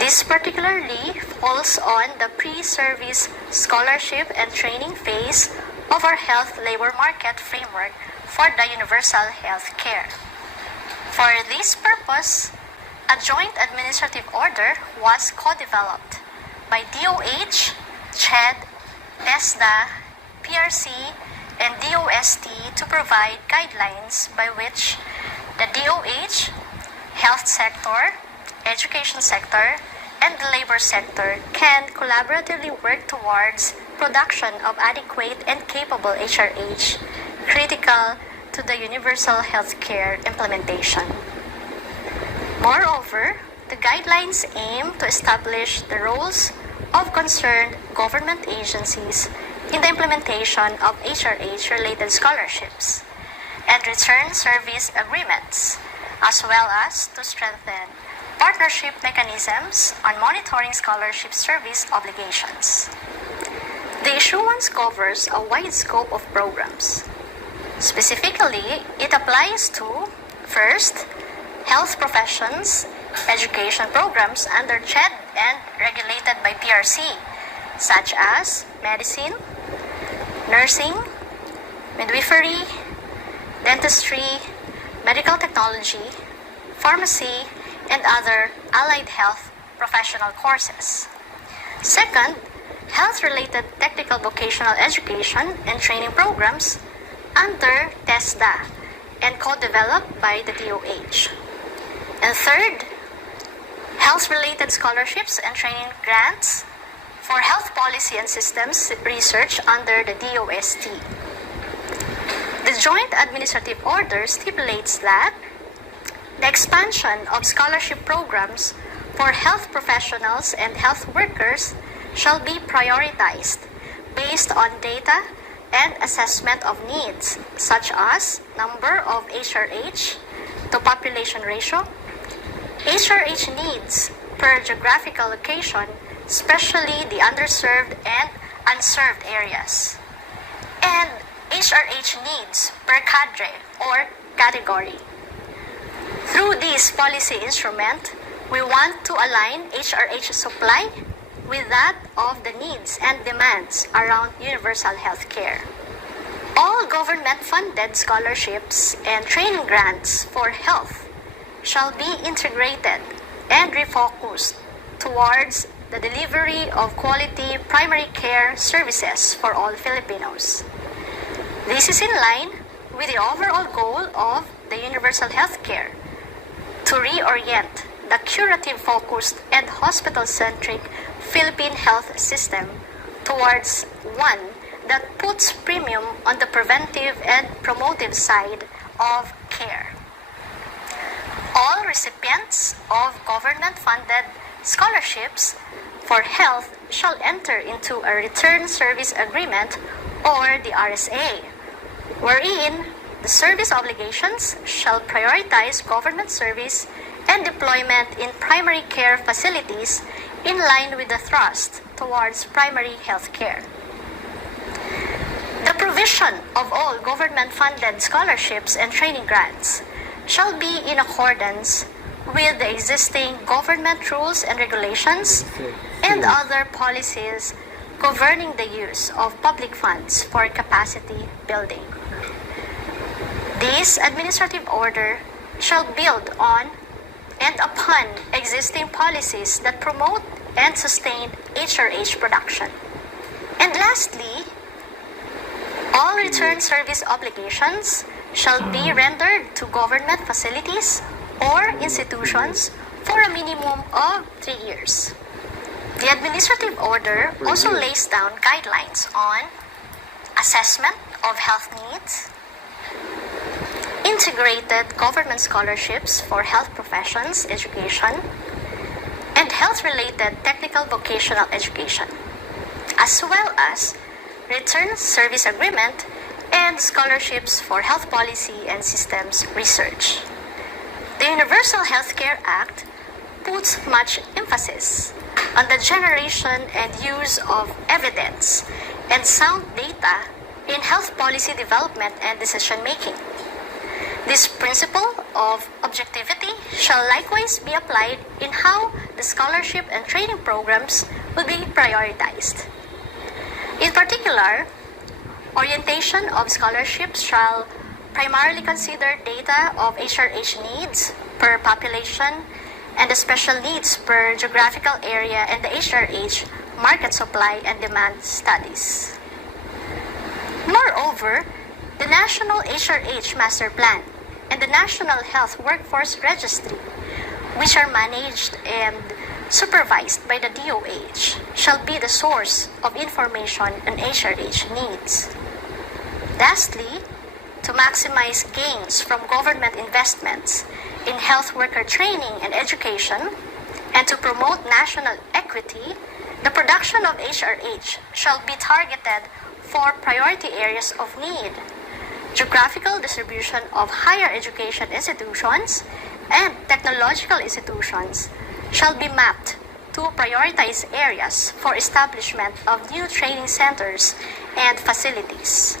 This particularly falls on the pre-service scholarship and training phase of our health labor market framework for the universal health care. For this purpose, a joint administrative order was co-developed by DOH, CHED, TESDA, PRC, and DOST to provide guidelines by which the DOH, health sector, education sector, and the labor sector can collaboratively work towards production of adequate and capable HRH critical to the universal health care implementation. Moreover, the guidelines aim to establish the roles of concerned government agencies in the implementation of HRH-related scholarships and return service agreements, as well as to strengthen partnership mechanisms on monitoring scholarship service obligations. The issuance covers a wide scope of programs. Specifically, it applies to, first, health professions, education programs under CHED and regulated by PRC, such as medicine, nursing, midwifery, dentistry, medical technology, pharmacy, and other allied health professional courses. Second, health-related technical vocational education and training programs under TESDA and co-developed by the DOH. And third, health-related scholarships and training grants for health policy and systems research under the DOST. The Joint Administrative Order stipulates that the expansion of scholarship programs for health professionals and health workers shall be prioritized based on data and assessment of needs, such as number of HRH to population ratio, HRH needs per geographical location, especially the underserved and unserved areas, and HRH needs per cadre or category. Through this policy instrument, we want to align HRH supply with that of the needs and demands around universal health care. All government-funded scholarships and training grants for health shall be integrated and refocused towards the delivery of quality primary care services for all Filipinos. This is in line with the overall goal of the universal health care to reorient the curative-focused and hospital-centric Philippine health system towards one that puts premium on the preventive and promotive side of care. All recipients of government-funded scholarships for Health shall enter into a Return Service Agreement or the RSA, wherein the service obligations shall prioritize government service and deployment in primary care facilities in line with the thrust towards primary health care. The provision of all government-funded scholarships and training grants shall be in accordance with the existing government rules and regulations and other policies governing the use of public funds for capacity building. This administrative order shall build on and upon existing policies that promote and sustain HRH production. And lastly, all return service obligations shall be rendered to government facilities or institutions for a minimum of 3 years. The administrative order also lays down guidelines on assessment of health needs, integrated government scholarships for health professions education, and health-related technical vocational education, as well as return service agreement and scholarships for health policy and systems research. The Universal Healthcare Act puts much emphasis on the generation and use of evidence and sound data in health policy development and decision-making. This principle of objectivity shall likewise be applied in how the scholarship and training programs will be prioritized. In particular, orientation of scholarships shall primarily consider data of HRH needs per population and the special needs per geographical area and the HRH market supply and demand studies. Moreover, the National HRH Master Plan and the National Health Workforce Registry, which are managed and supervised by the DOH, shall be the source of information on HRH needs. Lastly, to maximize gains from government investments in health worker training and education, and to promote national equity, the production of HRH shall be targeted for priority areas of need. Geographical distribution of higher education institutions and technological institutions shall be mapped to prioritized areas for establishment of new training centers and facilities.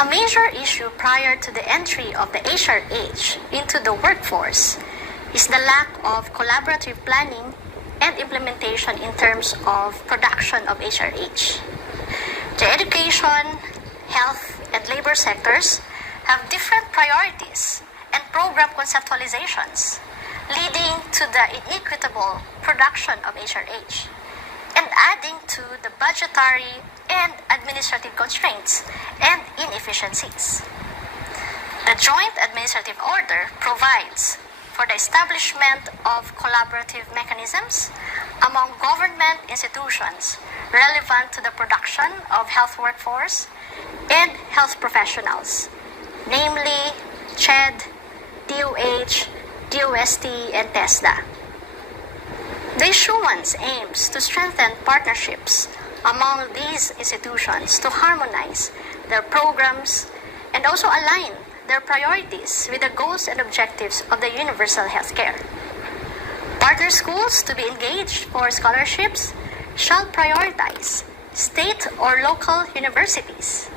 A major issue prior to the entry of the HRH into the workforce is the lack of collaborative planning and implementation in terms of production of HRH. The education, health, and labor sectors have different priorities and program conceptualizations, leading to the inequitable production of HRH and adding to the budgetary and administrative constraints and inefficiencies. The Joint Administrative Order provides for the establishment of collaborative mechanisms among government institutions relevant to the production of health workforce and health professionals, namely CHED, DOH, DOST, and TESDA. The issuance aims to strengthen partnerships among these institutions to harmonize their programs and also align their priorities with the goals and objectives of the universal healthcare. Partner schools to be engaged for scholarships shall prioritize state or local universities,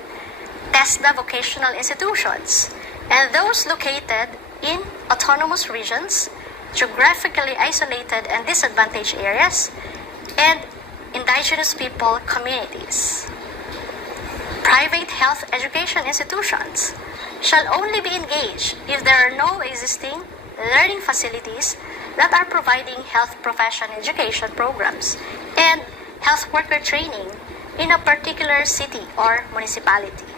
TESDA vocational institutions, and those located in autonomous regions, geographically isolated and disadvantaged areas, and indigenous people communities. Private health education institutions shall only be engaged if there are no existing learning facilities that are providing health profession education programs and health worker training in a particular city or municipality.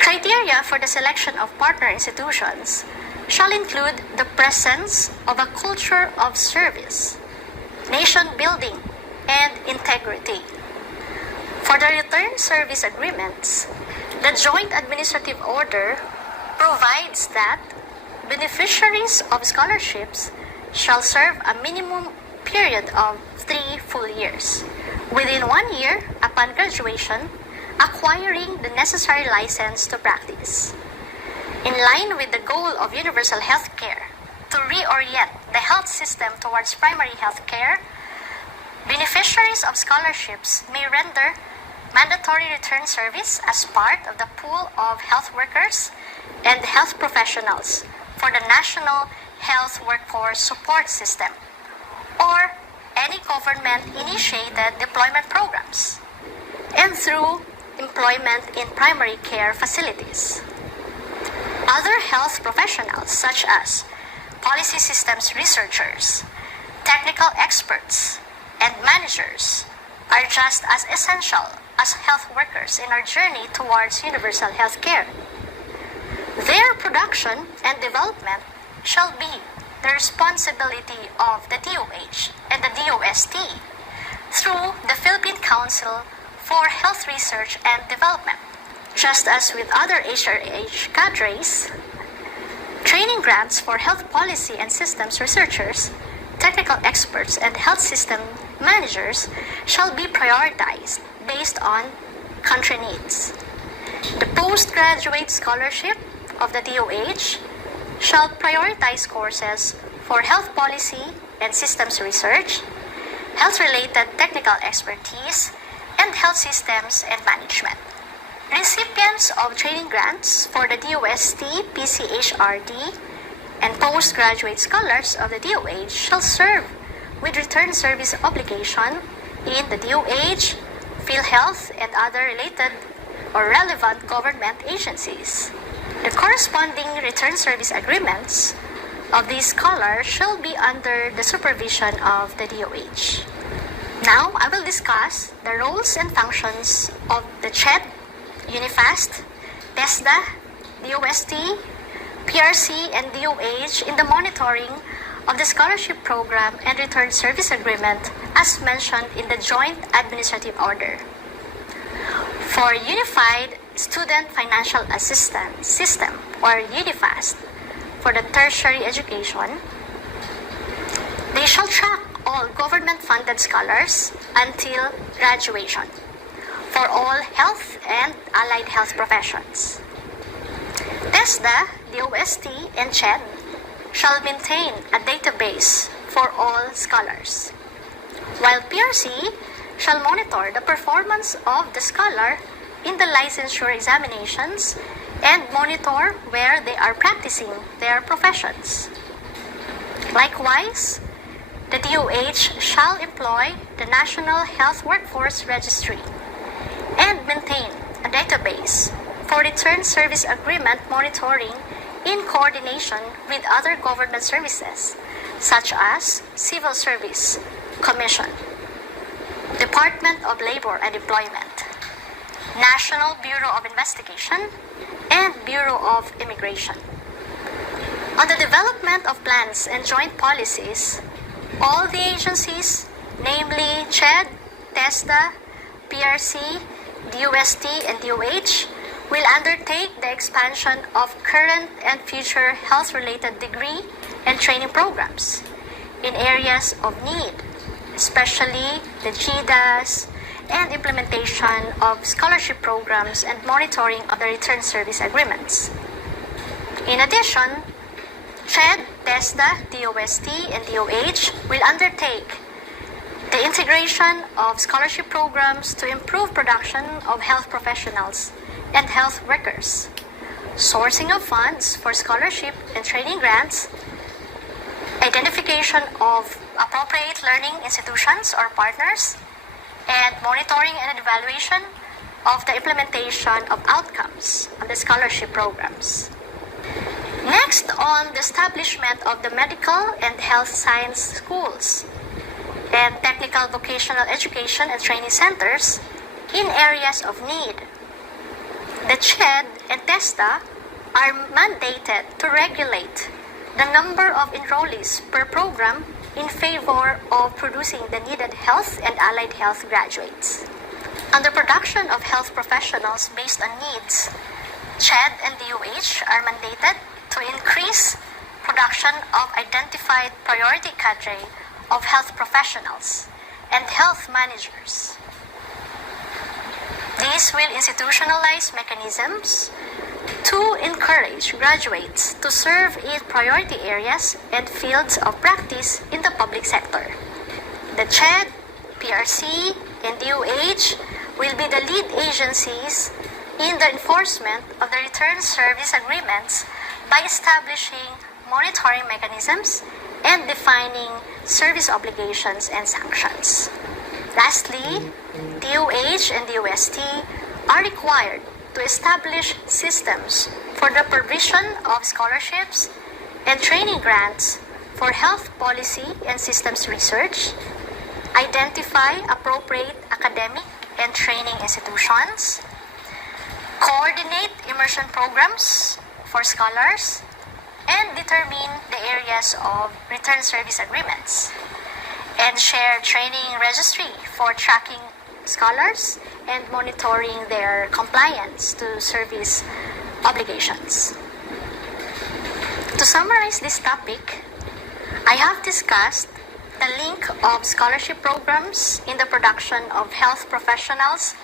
Criteria for the selection of partner institutions shall include the presence of a culture of service, nation building, and integrity. For the return service agreements, the Joint Administrative Order provides that beneficiaries of scholarships shall serve a minimum period of 3 full years. Within 1 year upon graduation, acquiring the necessary license to practice. In line with the goal of universal health care, to reorient the health system towards primary health care, beneficiaries of scholarships may render mandatory return service as part of the pool of health workers and health professionals for the National Health Workforce Support System or any government-initiated deployment programs and through employment in primary care facilities. Other health professionals such as policy systems researchers, technical experts, and managers are just as essential as health workers in our journey towards universal health care. Their production and development shall be the responsibility of the DOH and the DOST through the Philippine Council for Health Research and Development. Just as with other HRH cadres, training grants for health policy and systems researchers, technical experts, and health system managers shall be prioritized based on country needs. The postgraduate scholarship of the DOH shall prioritize courses for health policy and systems research, health-related technical expertise, and health systems and management. Recipients of training grants for the DOST, PCHRD, and postgraduate scholars of the DOH shall serve with return service obligation in the DOH, PhilHealth, and other related or relevant government agencies. The corresponding return service agreements of these scholars shall be under the supervision of the DOH. Now, I will discuss the roles and functions of the CHED, UNIFAST, TESDA, DOST, PRC, and DOH in the monitoring of the scholarship program and return service agreement as mentioned in the Joint Administrative Order. For Unified Student Financial Assistance System, or UNIFAST, for the tertiary education, they shall track all government-funded scholars until graduation for all health and allied health professions. TESDA, DOST, and CHED shall maintain a database for all scholars, while PRC shall monitor the performance of the scholar in the licensure examinations and monitor where they are practicing their professions. Likewise, the DOH shall employ the National Health Workforce Registry and maintain a database for return service agreement monitoring in coordination with other government services such as Civil Service Commission, Department of Labor and Employment, National Bureau of Investigation, and Bureau of Immigration. On the development of plans and joint policies, all the agencies, namely CHED, TESDA, PRC, DOST, and DOH, will undertake the expansion of current and future health-related degree and training programs in areas of need, especially the GDAS and implementation of scholarship programs and monitoring of the return service agreements. In addition, CHED, TESDA, DOST, and DOH will undertake the integration of scholarship programs to improve production of health professionals and health workers, sourcing of funds for scholarship and training grants, identification of appropriate learning institutions or partners, and monitoring and evaluation of the implementation of outcomes of the scholarship programs. Next, on the establishment of the medical and health science schools and technical vocational education and training centers in areas of need. The CHED and TESDA are mandated to regulate the number of enrollees per program in favor of producing the needed health and allied health graduates. On the production of health professionals based on needs, CHED and DOH are mandated to increase production of identified priority cadre of health professionals and health managers. These will institutionalize mechanisms to encourage graduates to serve in priority areas and fields of practice in the public sector. The CHED, PRC, and DOH will be the lead agencies in the enforcement of the return service agreements by establishing monitoring mechanisms and defining service obligations and sanctions. Lastly, DOH and DOST are required to establish systems for the provision of scholarships and training grants for health policy and systems research, identify appropriate academic and training institutions, coordinate immersion programs for scholars, and determine the areas of return service agreements, and share training registry for tracking scholars and monitoring their compliance to service obligations. To summarize this topic, I have discussed the link of scholarship programs in the production of health professionals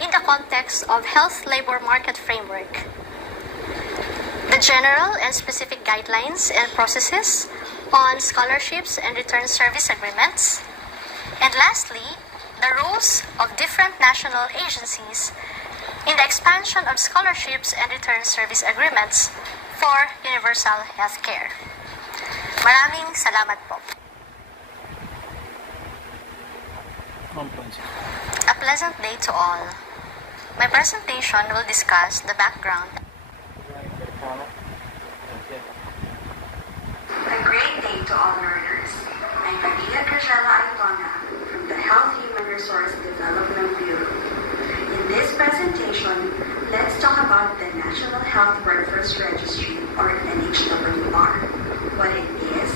in the context of health labor market framework, the general and specific guidelines and processes on scholarships and return service agreements, and lastly, the roles of different national agencies in the expansion of scholarships and return service agreements for universal healthcare. Maraming salamat po. A pleasant day to all. My presentation will discuss the background. A great day to all learners. I'm Maria Grajela Aitona from the Health Human Resource Development Bureau. In this presentation, let's talk about the National Health Workforce Registry, or NHWR, what it is,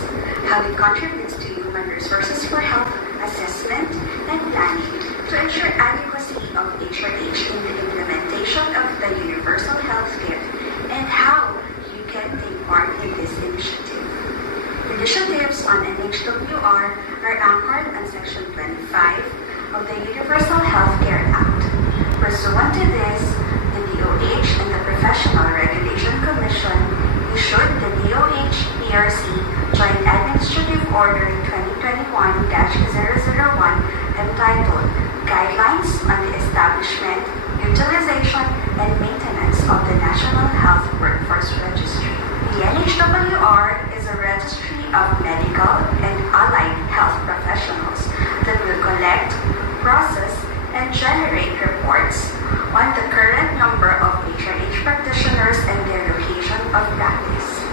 how it contributes to human resources for health assessment and planning to ensure adequacy of HRH in the implementation of the universal health care, and how you can take part in this initiative. Initiatives on NHWR are anchored on Section 25 of the Universal Health Care Act. Pursuant to this, the DOH and the Professional Regulation Commission issued the DOH-PRC Joint Administrative Order 2021-001 entitled Guidelines on the Establishment, Utilization, and Maintenance of the National Health Workforce Registry. The NHWR is a registry of medical and allied health professionals that will collect, process, and generate reports on the current number of HRH practitioners and their location of practice.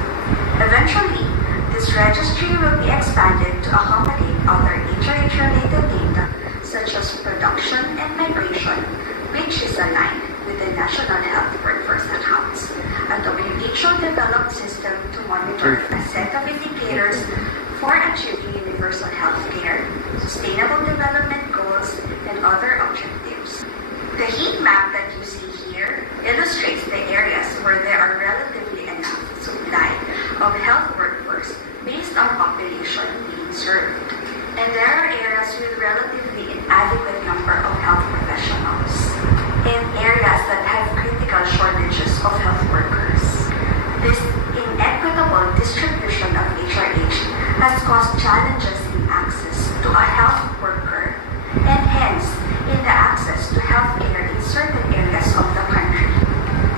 Eventually, this registry will be expanded to accommodate other HRH-related data such as production and migration, which is aligned with the National Health Workforce Accounts, a WHO-developed system to monitor a set of indicators for achieving universal health care, sustainable development goals, and other objectives. The heat map that you see here illustrates the areas where there are relatively enough supply of health workforce based on population being served. And there are areas with relatively inadequate number of health professionals in areas that have critical shortages of health workers. This inequitable distribution of HRH has caused challenges in access to a health worker and hence in the access to health care in certain areas of the country.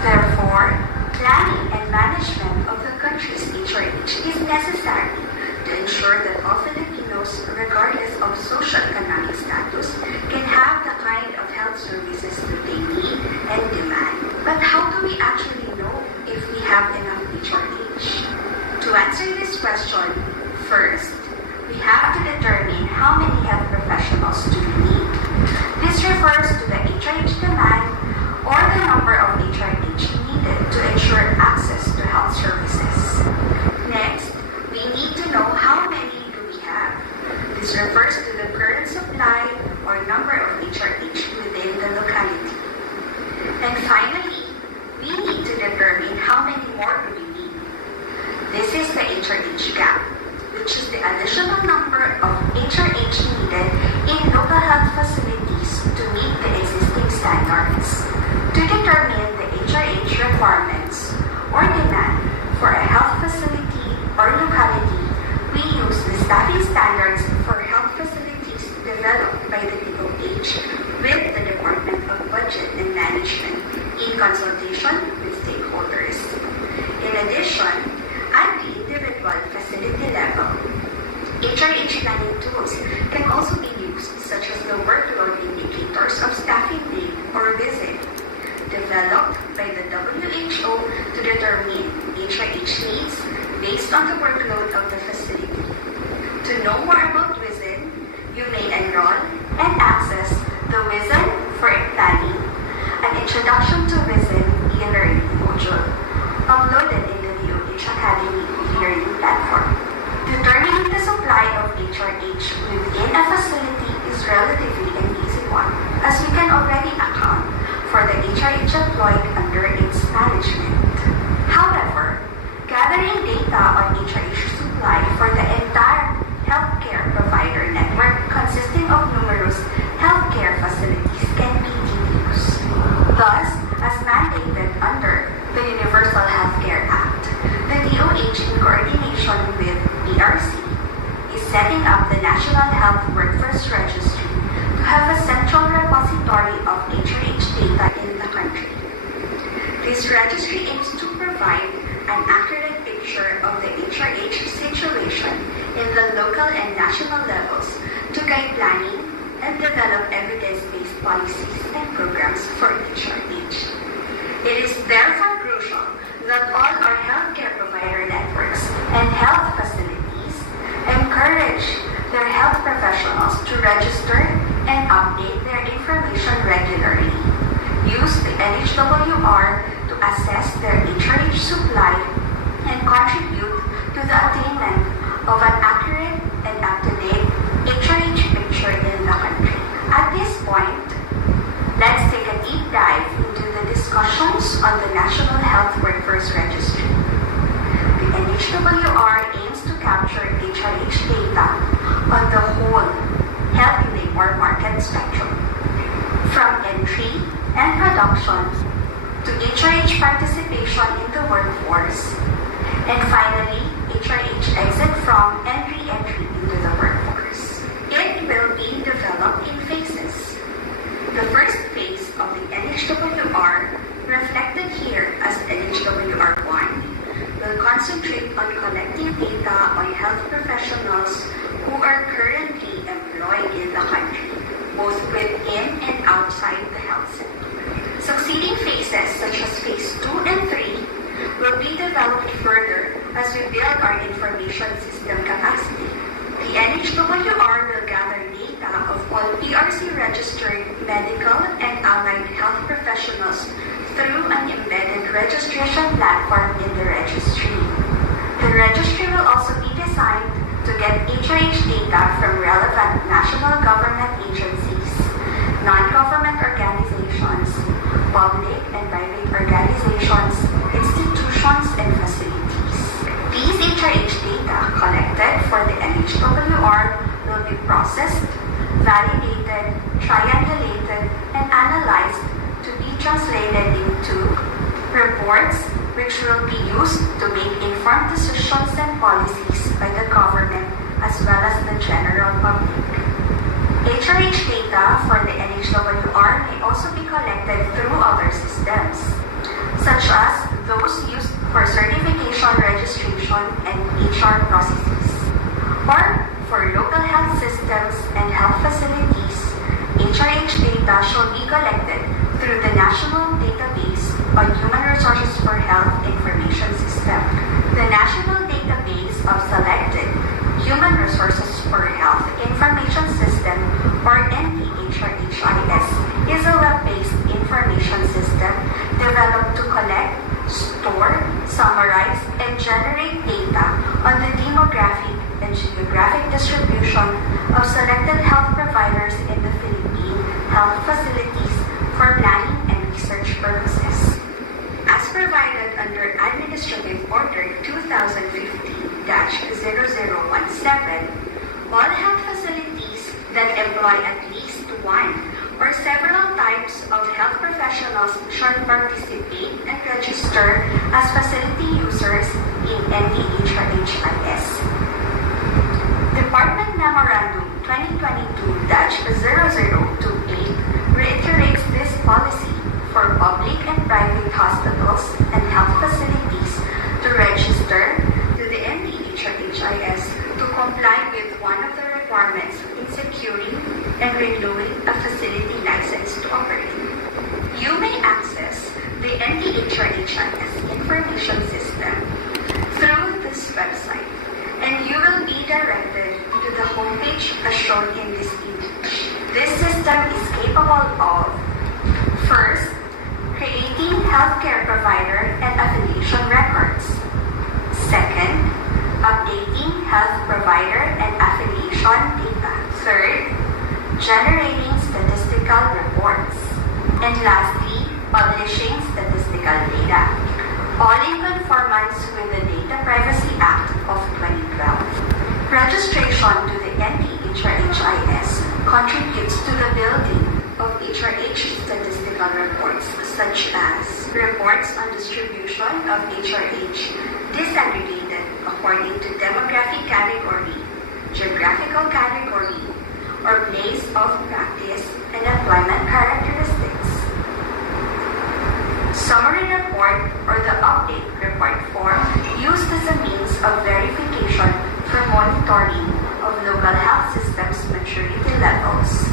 Therefore, planning and management of the country's HRH is necessary to ensure that all Filipinos, regardless of socioeconomic status, can have the kind of health services that they need and demand. But how do we actually know if we have enough HRH? To answer this question, first, we have to determine how many health professionals do we need. This refers to the HRH demand or the number of HRH needed to ensure access to health services. Next, we need to know how many do we have. This refers to the current supply or number of of staffing leave or visit, developed by the WHO to determine HRH needs based on the workload of the facility. To know more about WISN, you may enroll and access the WISN for Planning, an Introduction to WISN e-learning module uploaded in the UH Academy e-learning platform. Determining the supply of HRH within a facility is relatively an easy one, as we can already account for the HRH employed under its management. However, gathering data on HRH supply for the entire healthcare provider network consisting of numerous healthcare facilities can be tedious. Thus, as mandated under the Universal Healthcare Act, the DOH in coordination with PRC is setting up the National Health Workforce Registry to have a central repository of HRH data in the country. This registry aims to provide an accurate picture of the HRH situation in the local and national levels to guide planning and develop evidence-based policies and programs for HRH. It is therefore crucial that all our healthcare provider networks and health facilities encourage their health professionals to register and update their information regularly. Use the NHWR to assess their HRH supply and contribute to the attainment of an accurate and up-to-date HRH picture in the country. At this point, let's take a deep dive into the discussions on the National Health Workforce Registry. The NHWR aims to capture HRH data on the whole health labor market spectrum, from entry and production to HRH participation in the workforce, and finally, HRH exit from and re-entry into the workforce. It will be developed in phases. The first phase of the NHWR, reflected here as NHWR1, will concentrate on collecting data on health professionals who are currently employed in the country, both within and outside the health sector. Succeeding phases, such as phase 2 and 3, will be developed further as we build our information system capacity. The NHWR will gather data of all PRC-registered medical and allied health professionals through an embedded registration platform in the registry. The registry will also be designed to get HRH data from relevant national government agencies, non-government organizations, public and private organizations, institutions, and facilities. These HRH data collected for the NHWR will be processed, validated, triangulated, and analyzed to be translated into reports which will be used to make informed decisions and policies by the government as well as the general public. HRH data for the NHWR may also be collected through other systems, such as those used for certification, registration, and HR processes. Or for local health systems and health facilities, HRH data shall be collected through the National Database on Human Resources for Health Information System. The National Database of Selected Human Resources for Health Information System, or NDHRHIS, is a web-based information system developed to collect, store, summarize, and generate data on the demographic and geographic distribution of selected health providers in the Philippine health facilities for planning and research purposes. As provided under Administrative Order 2015-0017, all health facilities that employ at least one or several types of health professionals shall participate and register as facility users in NDHRHIS. Department Memorandum 2022-0028 reiterates this policy for public and private hospitals and health facilities to register to the NDHRHIS to comply with one of the requirements in securing and renewing a facility license capable of: first, creating healthcare provider and affiliation records; second, updating health provider and affiliation data; third, generating statistical reports; and lastly, publishing statistical data, all in conformance with the Data Privacy Act of 2012. Registration to the NPHRHIS contributes to the building of HRH statistical reports, such as reports on distribution of HRH disaggregated according to demographic category, geographical category, or place of practice and employment characteristics. Summary report, or the update report form, used as a means of verification for monitoring of local health systems maturity levels,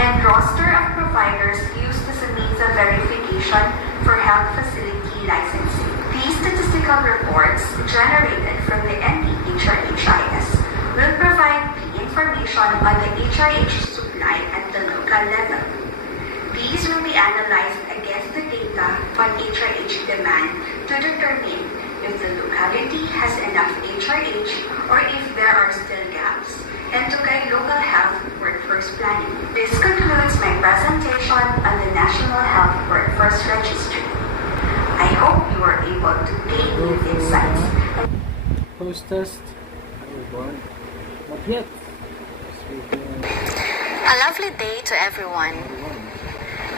and roster of providers used as a means of verification for health facility licensing. These statistical reports generated from the NPHRHIS will provide the information on the HRH supply at the local level. These will be analyzed against the data on HRH demand to determine if the locality has enough HRH or if there are still gaps, and to guide local health workforce planning. This concludes my presentation on the National Health Workforce Registry. I hope you were able to gain new insights. Post test. I was born. Not yet. A lovely day to everyone.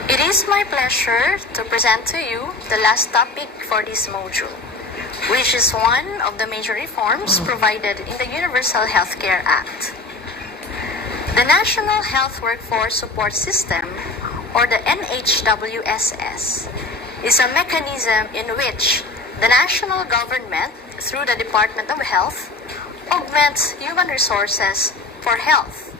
It is my pleasure to present to you the last topic for this module, which is one of the major reforms provided in the Universal Healthcare Act. The National Health Workforce Support System, or the NHWSS, is a mechanism in which the national government, through the Department of Health, augments human resources for health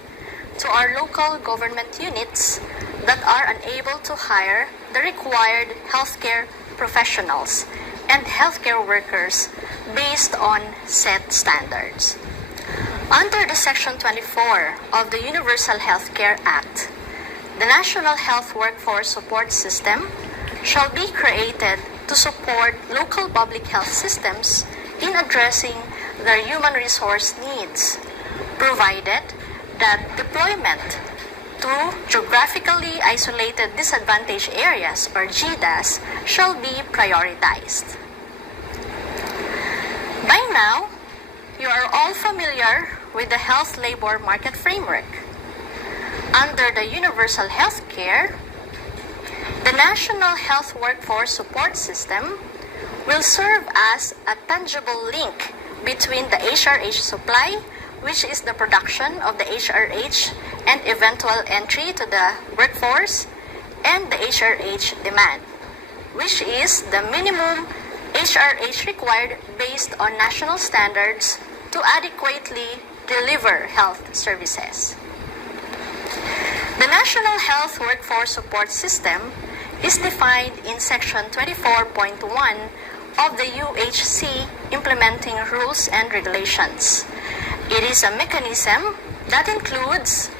to our local government units that are unable to hire the required healthcare professionals and healthcare workers based on set standards. Under the Section 24 of the Universal Healthcare Act, the National Health Workforce Support System shall be created to support local public health systems in addressing their human resource needs, provided that deployment to geographically isolated disadvantaged areas, or GDAS, shall be prioritized. By now, you are all familiar with the health labor market framework. Under the Universal Healthcare, the National Health Workforce Support System will serve as a tangible link between the HRH supply, which is the production of the HRH and eventual entry to the workforce, and the HRH demand, which is the minimum HRH required based on national standards to adequately deliver health services. The National Health Workforce Support System is defined in Section 24.1 of the UHC Implementing Rules and Regulations. It is a mechanism that includes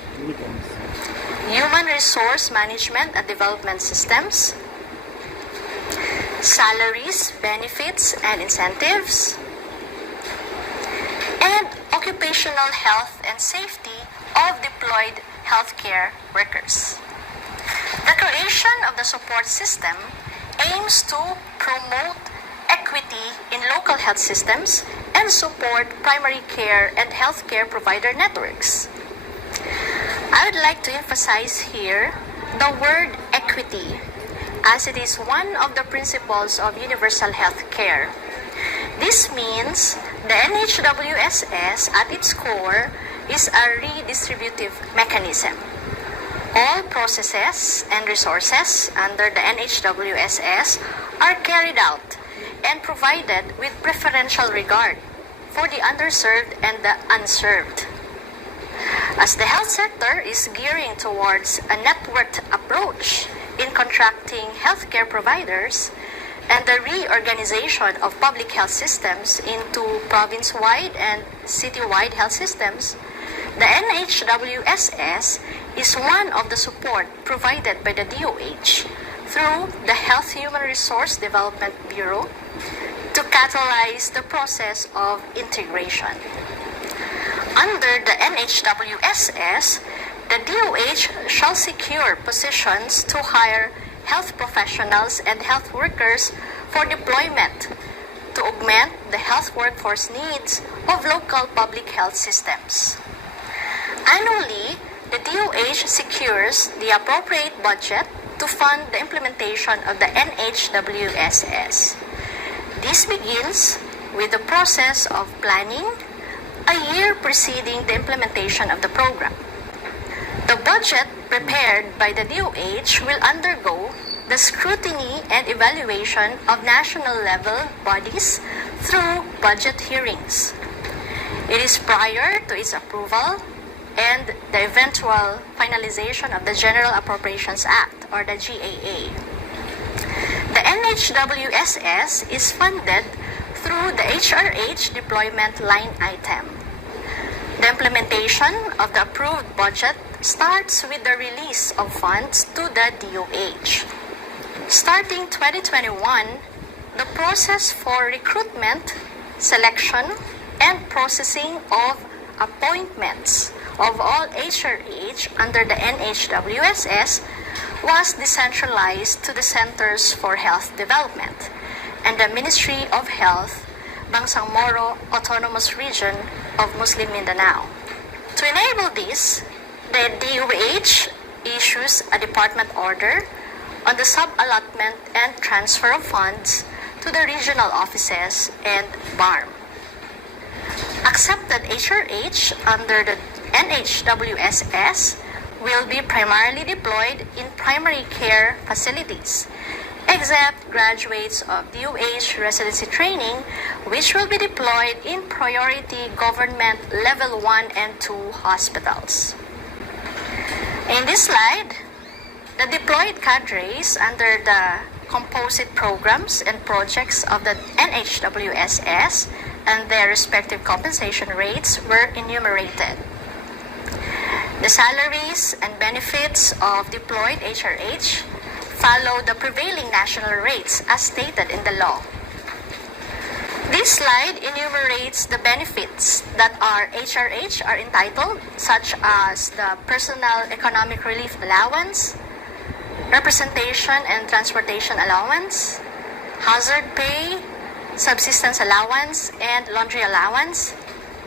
human resource management and development systems, salaries, benefits, and incentives, and occupational health and safety of deployed healthcare workers. The creation of the support system aims to promote equity in local health systems and support primary care and healthcare provider networks. I would like to emphasize here the word equity, as it is one of the principles of universal health care. This means the NHWSS at its core is a redistributive mechanism. All processes and resources under the NHWSS are carried out and provided with preferential regard for the underserved and the unserved. As the health sector is gearing towards a networked approach in contracting healthcare providers and the reorganization of public health systems into province-wide and city-wide health systems, the NHWSS is one of the support provided by the DOH through the Health Human Resource Development Bureau to catalyze the process of integration. Under the NHWSS, the DOH shall secure positions to hire health professionals and health workers for deployment to augment the health workforce needs of local public health systems. Annually, the DOH secures the appropriate budget to fund the implementation of the NHWSS. This begins with the process of planning a year preceding the implementation of the program. The budget prepared by the DOH will undergo the scrutiny and evaluation of national level bodies through budget hearings. It is prior to its approval and the eventual finalization of the General Appropriations Act, or the GAA. The NHWSS is funded through the HRH deployment line item. The implementation of the approved budget starts with the release of funds to the DOH. Starting 2021, the process for recruitment, selection, and processing of appointments of all HRH under the NHWSS was decentralized to the Centers for Health Development and the Ministry of Health, Bangsamoro Autonomous Region of Muslim Mindanao. To enable this, the DOH issues a department order on the sub-allotment and transfer of funds to the regional offices and BARM. Accepted HRH under the NHWSS will be primarily deployed in primary care facilities, except graduates of DOH residency training, which will be deployed in priority government level 1 and 2 hospitals. In this slide, the deployed cadres under the composite programs and projects of the NHWSS and their respective compensation rates were enumerated. The salaries and benefits of deployed HRH follow the prevailing national rates as stated in the law. This slide enumerates the benefits that our HRH are entitled, such as the Personal Economic Relief Allowance, Representation and Transportation Allowance, Hazard Pay, Subsistence Allowance, and Laundry Allowance,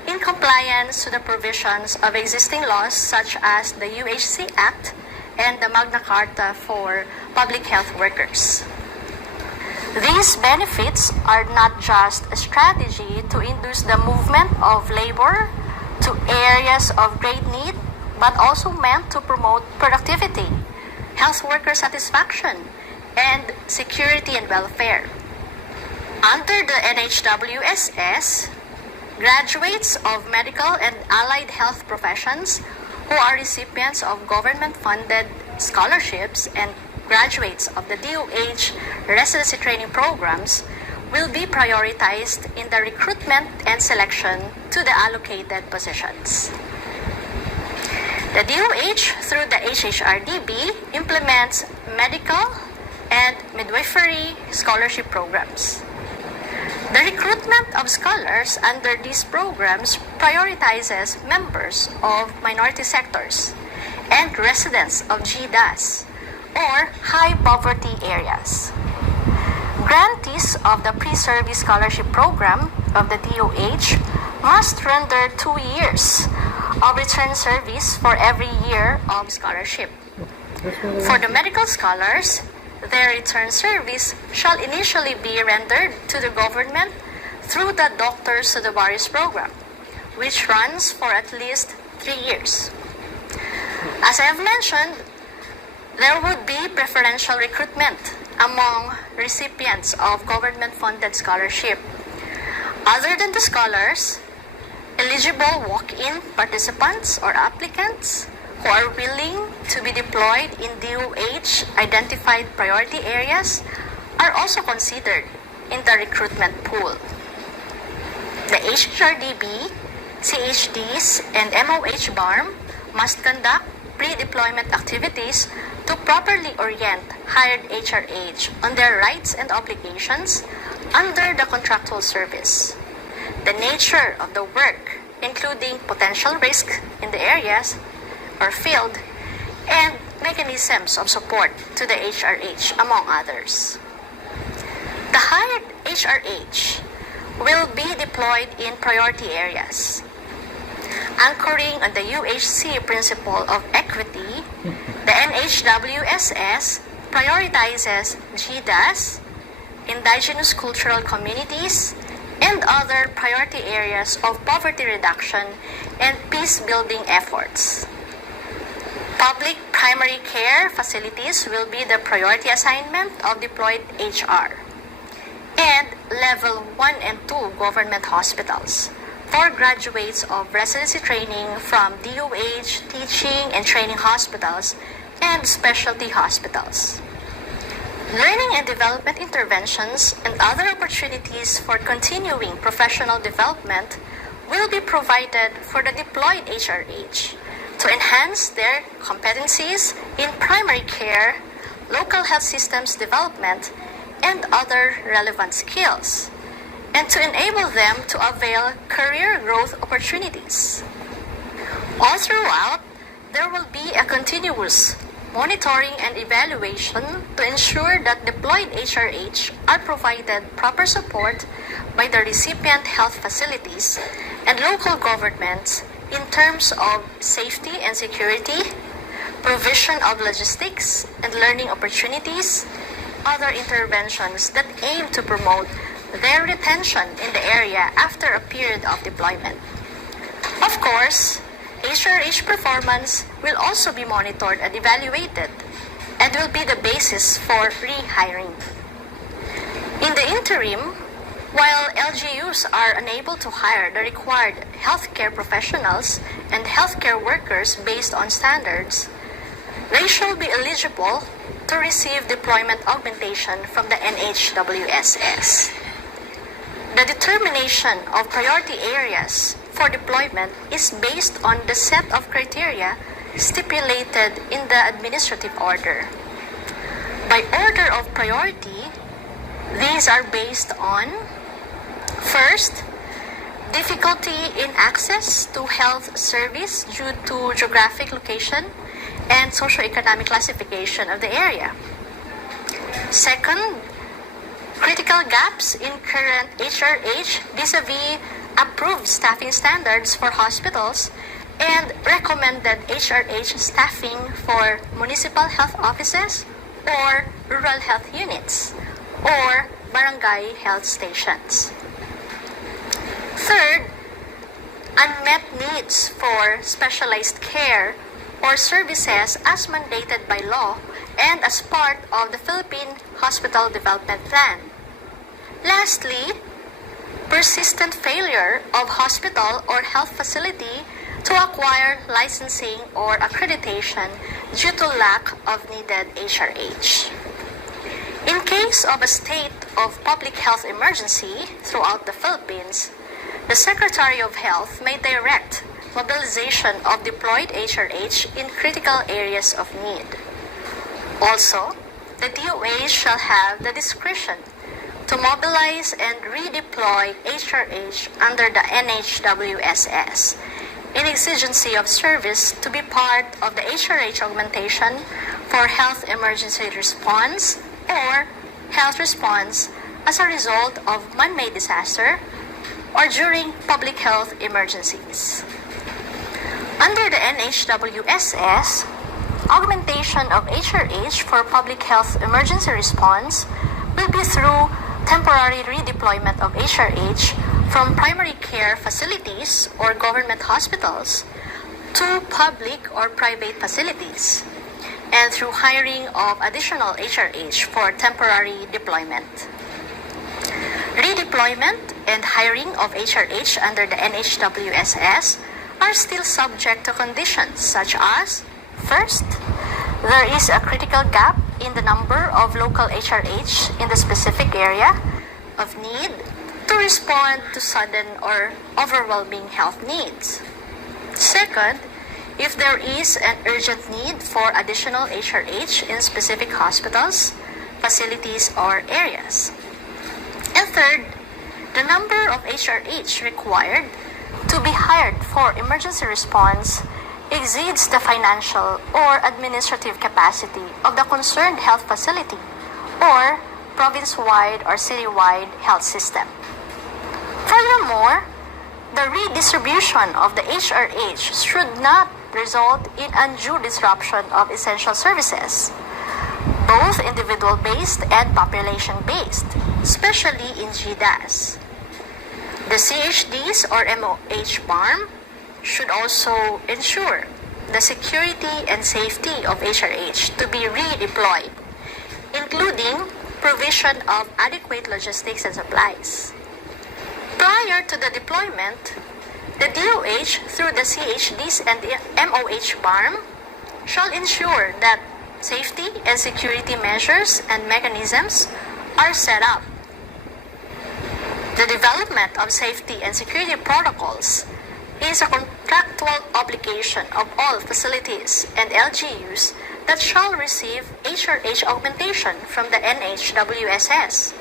in compliance to the provisions of existing laws such as the UHC Act and the Magna Carta for public health workers. These benefits are not just a strategy to induce the movement of labor to areas of great need, but also meant to promote productivity, health worker satisfaction, and security and welfare. Under the NHWSS, graduates of medical and allied health professions who are recipients of government-funded scholarships and graduates of the DOH residency training programs will be prioritized in the recruitment and selection to the allocated positions. The DOH, through the HHRDB, implements medical and midwifery scholarship programs. The recruitment of scholars under these programs prioritizes members of minority sectors and residents of GDAS, or high poverty areas. Grantees of the pre-service scholarship program of the DOH must render 2 years of return service for every year of scholarship. For the medical scholars, their return service shall initially be rendered to the government through the Doctors to the Barrios program, which runs for at least 3 years. As I have mentioned, there would be preferential recruitment among recipients of government-funded scholarship. Other than the scholars, eligible walk-in participants or applicants who are willing to be deployed in DOH identified priority areas are also considered in the recruitment pool. The HHRDB, CHDs, and MOH BARM must conduct pre-deployment activities to properly orient hired HRH on their rights and obligations under the contractual service, the nature of the work, including potential risk in the areas or field, and mechanisms of support to the HRH, among others. The hired HRH will be deployed in priority areas. Anchoring on the UHC principle of equity, the NHWSS prioritizes GDAS, indigenous cultural communities, and other priority areas of poverty reduction and peace-building efforts. Public primary care facilities will be the priority assignment of deployed HR. And Level 1 and 2 government hospitals for graduates of residency training from DOH, teaching and training hospitals, and specialty hospitals. Learning and development interventions and other opportunities for continuing professional development will be provided for the deployed HRH to enhance their competencies in primary care, local health systems development, and other relevant skills, and to enable them to avail career growth opportunities. All throughout, there will be a continuous monitoring and evaluation to ensure that deployed HRH are provided proper support by the recipient health facilities and local governments in terms of safety and security, provision of logistics and learning opportunities, other interventions that aim to promote their retention in the area after a period of deployment. Of course, HRH performance will also be monitored and evaluated and will be the basis for rehiring. In the interim, while LGUs are unable to hire the required healthcare professionals and healthcare workers based on standards, they shall be eligible to receive deployment augmentation from the NHWSS. The determination of priority areas for deployment is based on the set of criteria stipulated in the administrative order. By order of priority, these are based on: first, difficulty in access to health service due to geographic location and socioeconomic classification of the area. Second, critical gaps in current HRH vis-a-vis approved staffing standards for hospitals and recommended HRH staffing for municipal health offices or rural health units or barangay health stations. Third, unmet needs for specialized care or services as mandated by law and as part of the Philippine Hospital Development Plan. Lastly, persistent failure of hospital or health facility to acquire licensing or accreditation due to lack of needed HRH. In case of a state of public health emergency throughout the Philippines, the Secretary of Health may direct mobilization of deployed HRH in critical areas of need. Also, the DOH shall have the discretion to mobilize and redeploy HRH under the NHWSS in exigency of service to be part of the HRH augmentation for health emergency response or health response as a result of man-made disaster or during public health emergencies. Under the NHWSS, augmentation of HRH for public health emergency response will be through temporary redeployment of HRH from primary care facilities or government hospitals to public or private facilities, and through hiring of additional HRH for temporary deployment. Redeployment and hiring of HRH under the NHWSS are still subject to conditions such as: first, there is a critical gap in the number of local HRH in the specific area of need to respond to sudden or overwhelming health needs. Second, if there is an urgent need for additional HRH in specific hospitals, facilities, or areas. And third, the number of HRH required to be hired for emergency response exceeds the financial or administrative capacity of the concerned health facility or province-wide or city-wide health system. Furthermore, the redistribution of the HRH should not result in undue disruption of essential services, both individual-based and population-based, especially in GDAS. The CHDs or MOH BARM should also ensure the security and safety of HRH to be redeployed, including provision of adequate logistics and supplies. Prior to the deployment, the DOH through the CHDs and the MOH BARM shall ensure that safety and security measures and mechanisms are set up. The development of safety and security protocols is a contractual obligation of all facilities and LGUs that shall receive HRH augmentation from the NHWSS.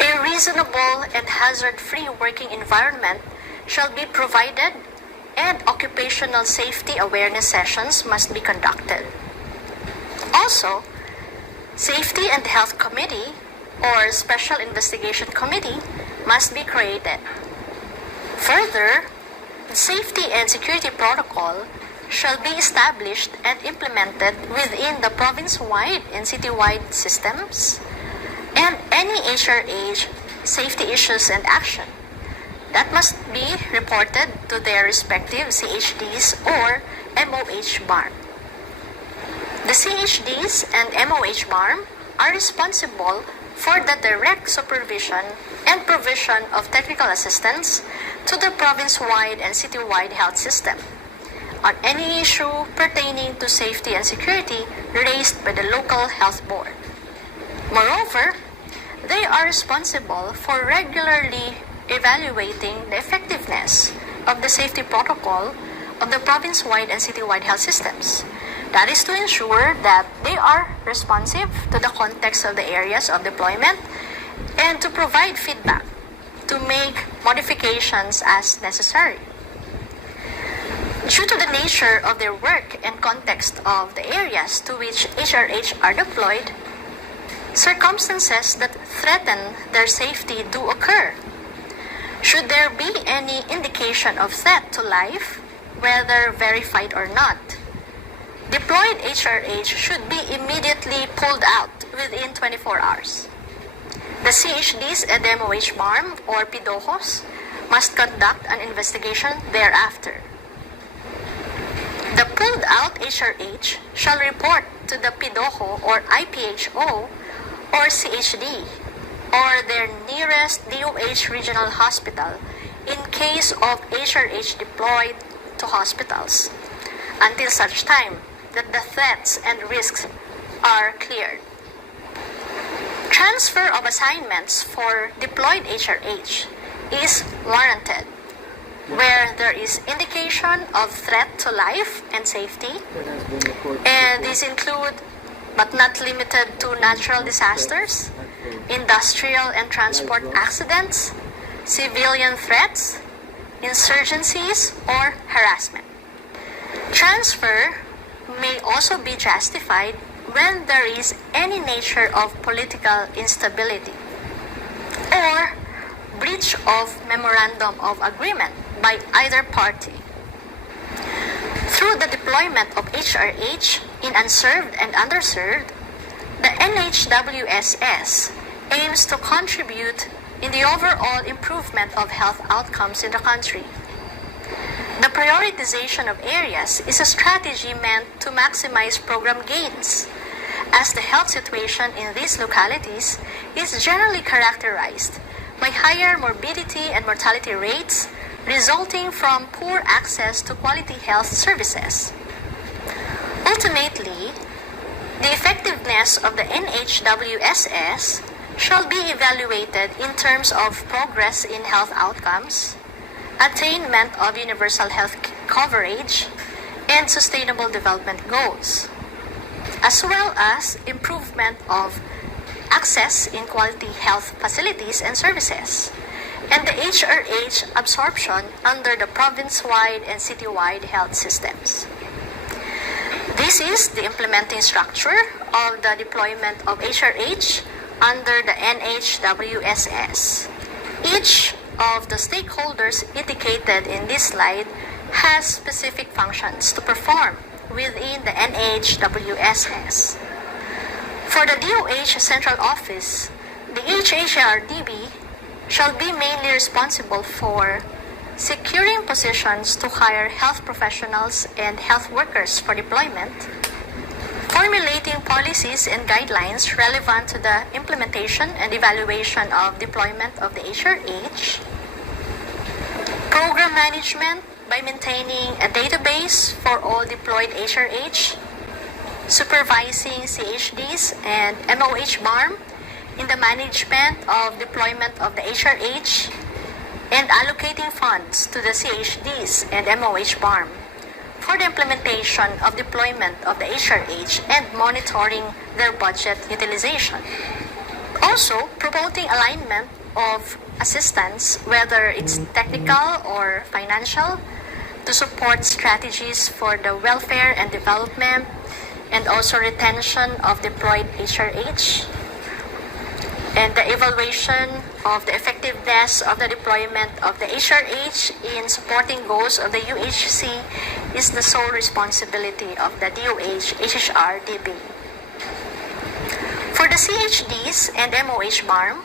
A reasonable and hazard-free working environment shall be provided, and occupational safety awareness sessions must be conducted. Also, Safety and Health Committee or Special Investigation Committee must be created. Further, the safety and security protocol shall be established and implemented within the province-wide and city-wide systems, and any HRH safety issues and action that must be reported to their respective CHDs or MOH BARM. The CHDs and MOH BARM are responsible for the direct supervision and provision of technical assistance to the province-wide and city-wide health system on any issue pertaining to safety and security raised by the local health board. Moreover, they are responsible for regularly evaluating the effectiveness of the safety protocol of the province-wide and city-wide health systems. That is to ensure that they are responsive to the context of the areas of deployment and to provide feedback to make modifications as necessary. Due to the nature of their work and context of the areas to which HRH are deployed, circumstances that threaten their safety do occur. Should there be any indication of threat to life, whether verified or not, deployed HRH should be immediately pulled out within 24 hours. The CHDs and MOH BARM or PIDOHOS must conduct an investigation thereafter. The pulled out HRH shall report to the PIDOHO or IPHO or CHD or their nearest DOH regional hospital in case of HRH deployed to hospitals until such time that the threats and risks are cleared. Transfer of assignments for deployed HRH is warranted where there is indication of threat to life and safety, and these include but not limited to natural disasters, industrial and transport accidents, civilian threats, insurgencies, or harassment. Transfer may also be justified when there is any nature of political instability or breach of memorandum of agreement by either party. Through the deployment of HRH in unserved and underserved, the NHWSS aims to contribute in the overall improvement of health outcomes in the country. The prioritization of areas is a strategy meant to maximize program gains, as the health situation in these localities is generally characterized by higher morbidity and mortality rates resulting from poor access to quality health services. Ultimately, the effectiveness of the NHWSS shall be evaluated in terms of progress in health outcomes, attainment of universal health coverage, and sustainable development goals, as well as improvement of access in quality health facilities and services, and the HRH absorption under the province-wide and city-wide health systems. This is the implementing structure of the deployment of HRH under the NHWSS. Each of the stakeholders indicated in this slide has specific functions to perform within the NHWSS. For the DOH Central Office, the HHRDB shall be mainly responsible for securing positions to hire health professionals and health workers for deployment, formulating policies and guidelines relevant to the implementation and evaluation of deployment of the HRH, program management by maintaining a database for all deployed HRH, supervising CHDs and MOH BARM in the management of deployment of the HRH, and allocating funds to the CHDs and MOH BARM for the implementation of deployment of the HRH and monitoring their budget utilization. Also, promoting alignment of assistance, whether it's technical or financial, to support strategies for the welfare and development, and also retention of deployed HRH, and the evaluation of the effectiveness of the deployment of the HRH in supporting goals of the UHC is the sole responsibility of the DOH HHRDB. For the CHDs and MOH BARM,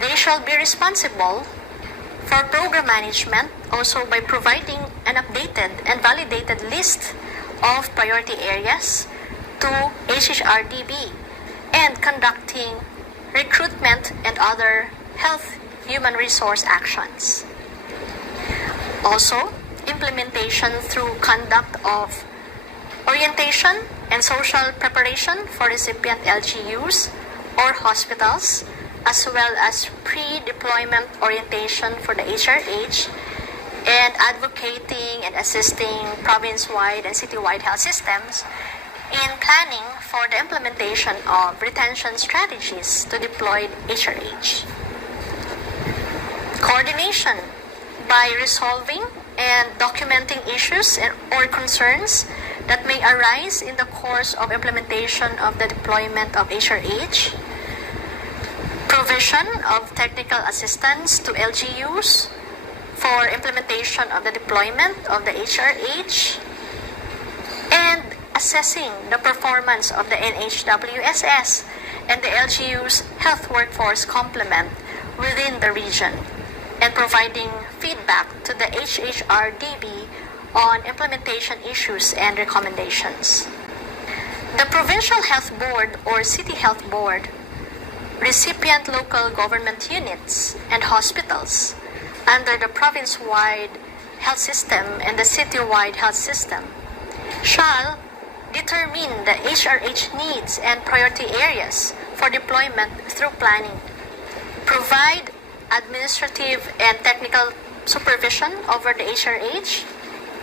they shall be responsible for program management also by providing an updated and validated list of priority areas to HHRDB and conducting recruitment and other health human resource actions. Also, implementation through conduct of orientation and social preparation for recipient LGUs or hospitals, as well as pre-deployment orientation for the HRH, and advocating and assisting province-wide and city-wide health systems in planning for the implementation of retention strategies to deployed HRH. Coordination by resolving and documenting issues or concerns that may arise in the course of implementation of the deployment of HRH, provision of technical assistance to LGUs for implementation of the deployment of the HRH, and assessing the performance of the NHWSS and the LGU's health workforce complement within the region, and providing feedback to the HHRDB on implementation issues and recommendations. The Provincial Health Board or City Health Board, recipient local government units and hospitals under the province-wide health system and the city-wide health system shall determine the HRH needs and priority areas for deployment through planning, provide administrative and technical supervision over the HRH,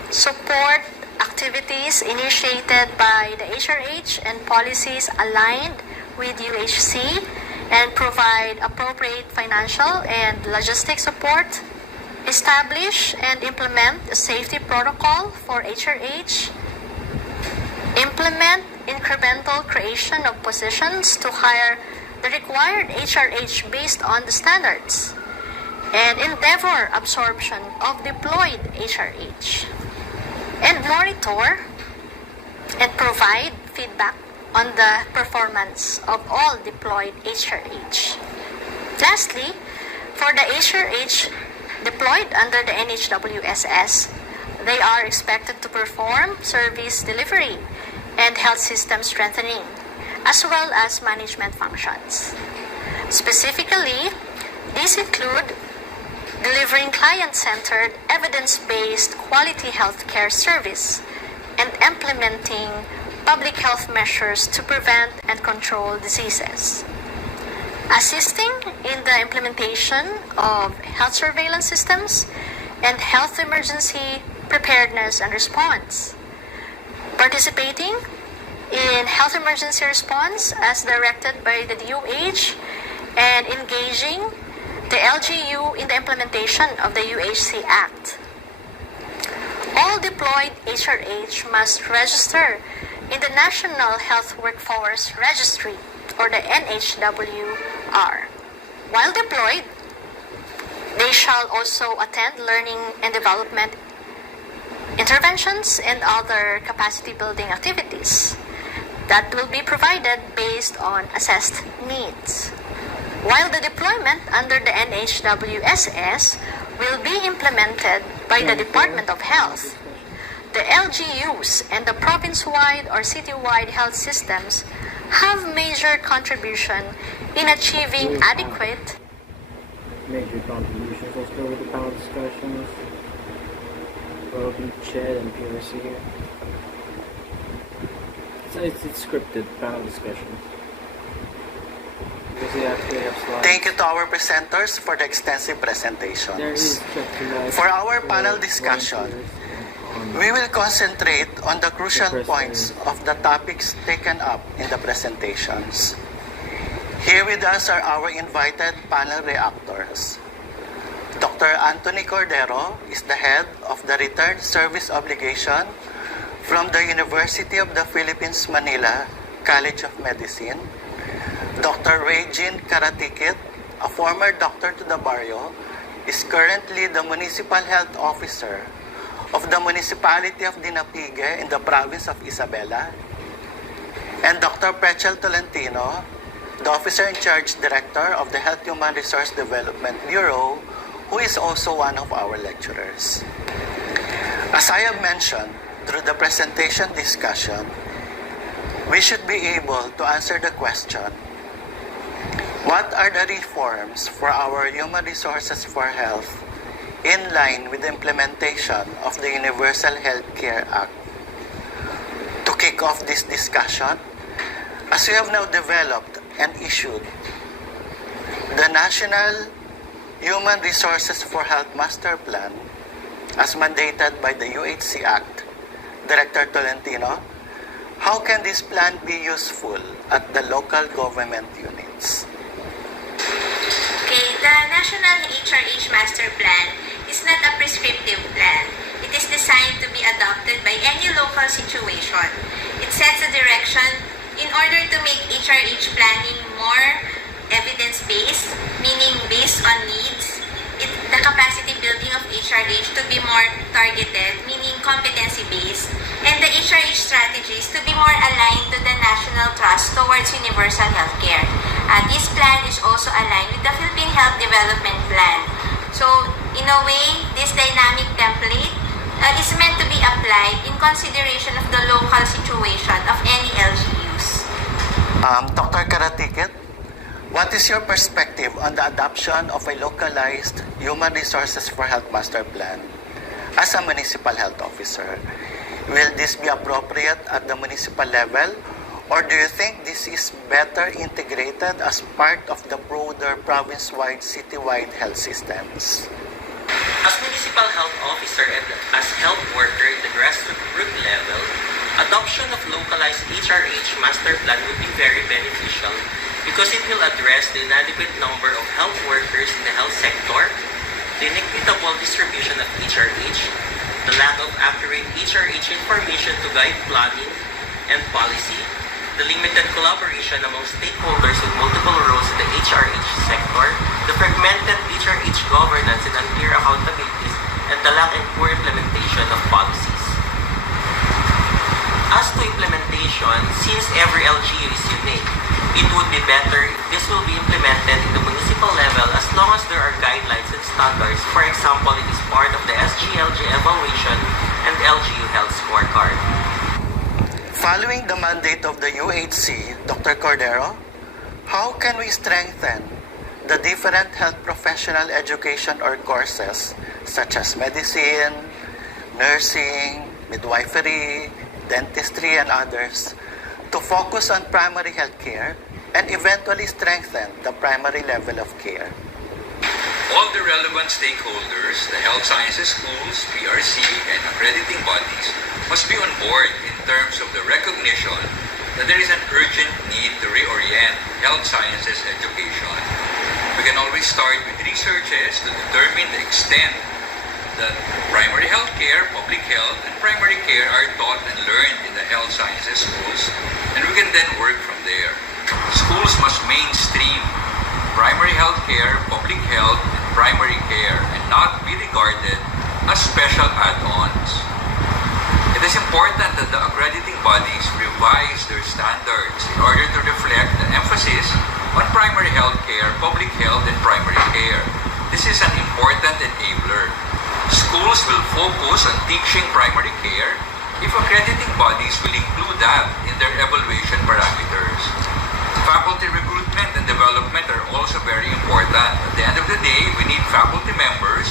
support activities initiated by the HRH and policies aligned with UHC, and provide appropriate financial and logistic support, establish and implement a safety protocol for HRH, implement incremental creation of positions to hire the required HRH based on the standards, and endeavor absorption of deployed HRH, and monitor and provide feedback on the performance of all deployed HRH. Lastly, for the HRH deployed under the NHWSS, they are expected to perform service delivery and health system strengthening, as well as management functions. Specifically, these include delivering client-centered, evidence-based quality healthcare service and implementing public health measures to prevent and control diseases, assisting in the implementation of health surveillance systems and health emergency preparedness and response. Participating in health emergency response as directed by the DOH and engaging the LGU in the implementation of the UHC Act. All deployed HRH must register in the National Health Workforce Registry or the NHWR. While deployed, they shall also attend learning and development interventions and other capacity building activities that will be provided based on assessed needs. While the deployment under the NHWSS will be implemented by the Department of Health, the LGUs and the province-wide or city-wide health systems have major contribution in achieving adequate Major contributions also with the panel discussions. Probably Chad and PRC here. It's scripted panel discussions. Because they actually have slides. Thank you to our presenters for the extensive presentations. There is For our panel discussion, we will concentrate on the crucial points of the topics taken up in the presentations. Here with us are our invited panel reactors. Dr. Anthony Cordero is the head of the Return Service Obligation from the University of the Philippines, Manila, College of Medicine. Dr. Regine Karatikit, a former doctor to the barrio, is currently the Municipal Health Officer of the Municipality of Dinapigue in the province of Isabela. And Dr. Prechel Tolentino, the Officer in Charge Director of the Health Human Resource Development Bureau, who is also one of our lecturers. As I have mentioned, through the presentation discussion, we should be able to answer the question, what are the reforms for our human resources for health in line with the implementation of the Universal Healthcare Act? To kick off this discussion, as we have now developed and issued the National Human Resources for Health Master Plan as mandated by the UHC Act, Director Tolentino, how can this plan be useful at the local government units? Okay, the National HRH Master Plan is not a prescriptive plan. It is designed to be adopted by any local situation. It sets a direction in order to make HRH planning more evidence-based, meaning based on needs, the capacity building of HRH to be more targeted, meaning competency-based, and the HRH strategies to be more aligned to the national thrust towards universal healthcare. This plan is also aligned with the Philippine Health Development Plan. So, in a way, this dynamic template is meant to be applied in consideration of the local situation of any LGUs. Dr. Karatikit, what is your perspective on the adoption of a localized Human Resources for Health Master Plan as a municipal health officer? Will this be appropriate at the municipal level, or do you think this is better integrated as part of the broader province-wide, city-wide health systems? As municipal health officer and as health worker in the grassroots level, adoption of localized HRH master plan would be very beneficial because it will address the inadequate number of health workers in the health sector, the inequitable distribution of HRH, the lack of accurate HRH information to guide planning and policy, the limited collaboration among stakeholders with multiple roles in the HRH sector, the fragmented HRH governance and unclear accountabilities, and the lack and poor implementation of policies. As to implementation, since every LGU is unique, it would be better if this will be implemented in the municipal level as long as there are guidelines and standards. For example, it is part of the SGLG evaluation and LGU health scorecard. Following the mandate of the UHC, Dr. Cordero, how can we strengthen the different health professional education or courses such as medicine, nursing, midwifery, dentistry, and others to focus on primary health care and eventually strengthen the primary level of care? All the relevant stakeholders, the health sciences schools, PRC, and accrediting bodies must be on board in terms of the recognition that there is an urgent need to reorient health sciences education. We can always start with researches to determine the extent that primary health care, public health, and primary care are taught and learned in the health sciences schools, and we can then work from there. Schools must mainstream primary health care, public health, and primary care, and not be regarded as special add-ons. It is important that the accrediting bodies revise their standards in order to reflect the emphasis on primary health care, public health, and primary care. This is an important enabler. Schools will focus on teaching primary care if accrediting bodies will include that in their evaluation parameters. Faculty recruitment and development are also very important. At the end of the day, we need faculty members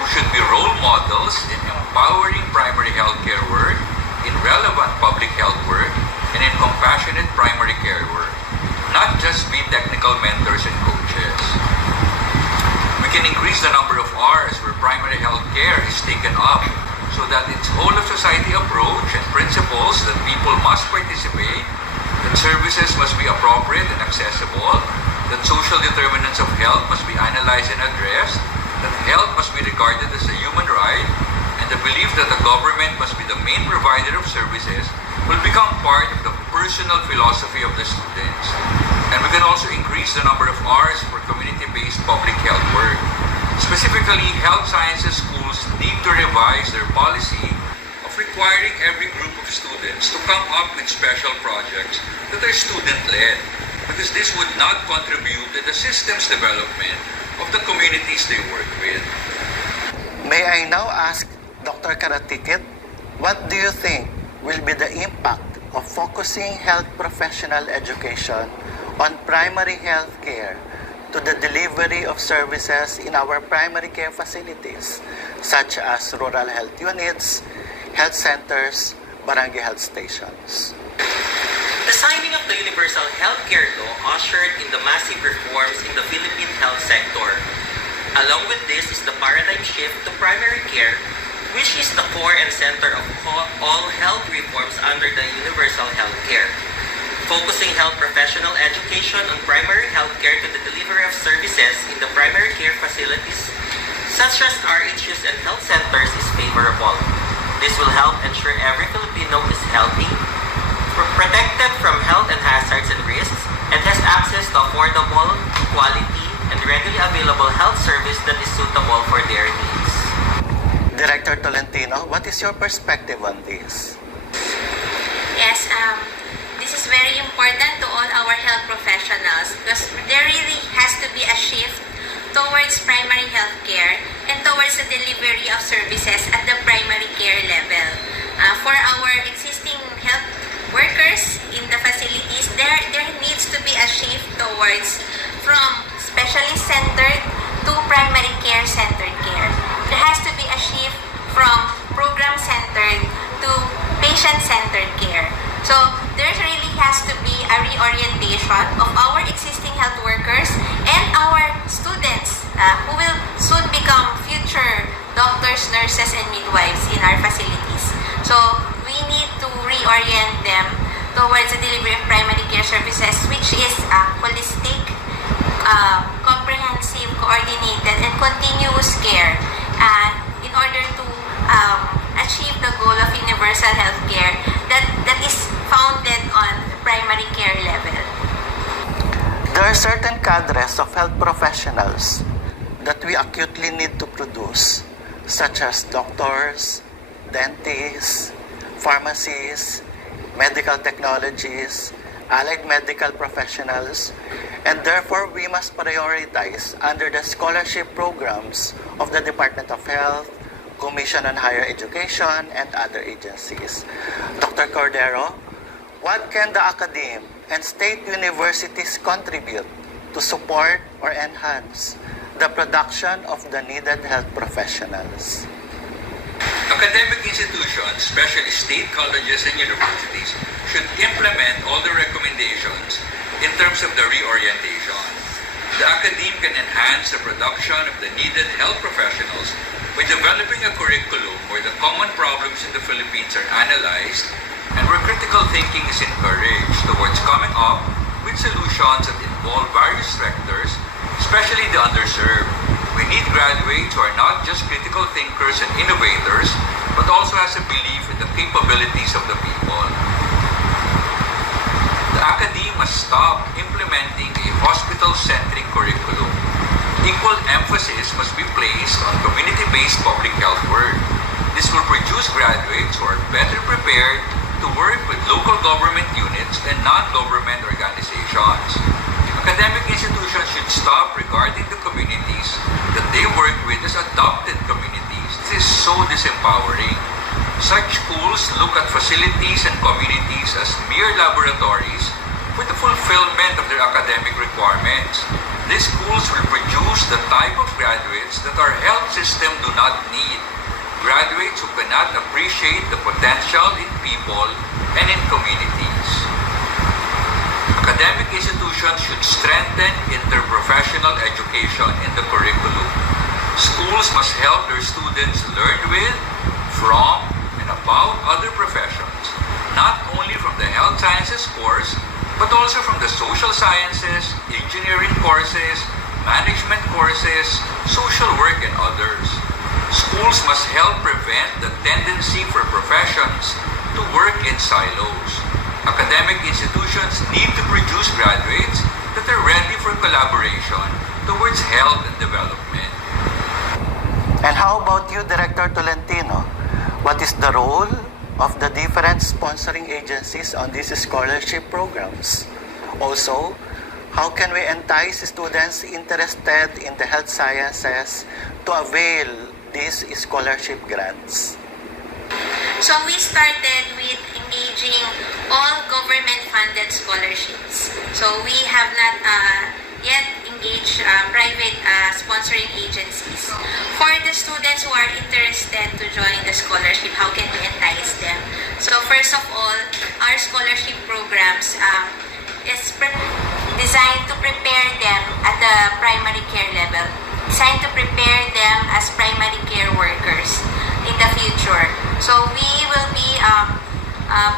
who should be role models in empowering primary health care work, in relevant public health work, and in compassionate primary care work, not just be technical mentors and coaches. We can increase the number of hours where primary health care is taken up so that its whole of society approach and principles that people must participate, that services must be appropriate and accessible, that social determinants of health must be analyzed and addressed, that health must be regarded as a human right, and the belief that the government must be the main provider of services will become part of the personal philosophy of the students. And we can also increase the number of hours for community-based public health work. Specifically, health sciences schools need to revise their policy of requiring every group of students to come up with special projects that are student-led, because this would not contribute to the systems development of the communities they work with. May I now ask Dr. Karatikit, what do you think will be the impact of focusing health professional education on primary health care to the delivery of services in our primary care facilities, such as rural health units, health centers, barangay health stations? The signing of the Universal Healthcare Law ushered in the massive reforms in the Philippine health sector. Along with this is the paradigm shift to primary care, which is the core and center of all health reforms under the Universal Healthcare. Focusing health professional education on primary health care to the delivery of services in the primary care facilities, such as RHUs and health centers, is favorable. This will help ensure every Filipino is healthy, protected from health and hazards and risks, and has access to affordable, quality, and readily available health service that is suitable for their needs. Director Tolentino, what is your perspective on this? Yes, this is very important to all our health professionals because there really has to be a shift towards primary health care and towards the delivery of services at the primary care level. For our existing health workers in the facilities, there needs to be a shift towards from specialist-centered to primary care-centered care. There has to be a shift from program-centered to patient-centered care. So there really has to be a reorientation of our existing health workers and our students who will soon become future doctors, nurses, and midwives in our facilities. So we need to reorient them towards the delivery of primary care services, which is holistic, comprehensive, coordinated, and continuous care in order to achieve the goal of universal health care that is founded on primary care level. There are certain cadres of health professionals that we acutely need to produce, such as doctors, dentists, pharmacists, medical technologies, allied medical professionals, and therefore we must prioritize under the scholarship programs of the Department of Health, Commission on Higher Education, and other agencies. Dr. Cordero, what can the academe and state universities contribute to support or enhance the production of the needed health professionals? Academic institutions, especially state colleges and universities, should implement all the recommendations in terms of the reorientation. The academe can enhance the production of the needed health professionals by developing a curriculum where the common problems in the Philippines are analyzed and where critical thinking is encouraged towards coming up with solutions that involve various sectors, especially the underserved. We need graduates who are not just critical thinkers and innovators, but also has a belief in the capabilities of the people. The academe must stop implementing a hospital-centric curriculum. Equal emphasis must be placed on community-based public health work. This will produce graduates who are better prepared to work with local government units and non-government organizations. Academic institutions should stop regarding the communities that they work with as adopted communities. This is so disempowering. Such schools look at facilities and communities as mere laboratories for the fulfillment of their academic requirements. These schools will produce the type of graduates that our health system do not need. Graduates who cannot appreciate the potential in people and in communities. Academic institutions should strengthen interprofessional education in the curriculum. Schools must help their students learn with, from, and about other professions, not only from the health sciences course, but also from the social sciences, engineering courses, management courses, social work, and others. Schools must help prevent the tendency for professions to work in silos. Academic institutions need to produce graduates that are ready for collaboration towards health and development. And how about you, Director Tolentino? What is the role of the different sponsoring agencies on these scholarship programs? Also, how can we entice students interested in the health sciences to avail these scholarship grants? So we started with engaging all government-funded scholarships. So we have not yet engaged private sponsoring agencies. For the students who are interested to join the scholarship, how can we entice them? So first of all, our scholarship programs is designed to prepare them at the primary care level, designed to prepare them as primary care workers in the future. So we will be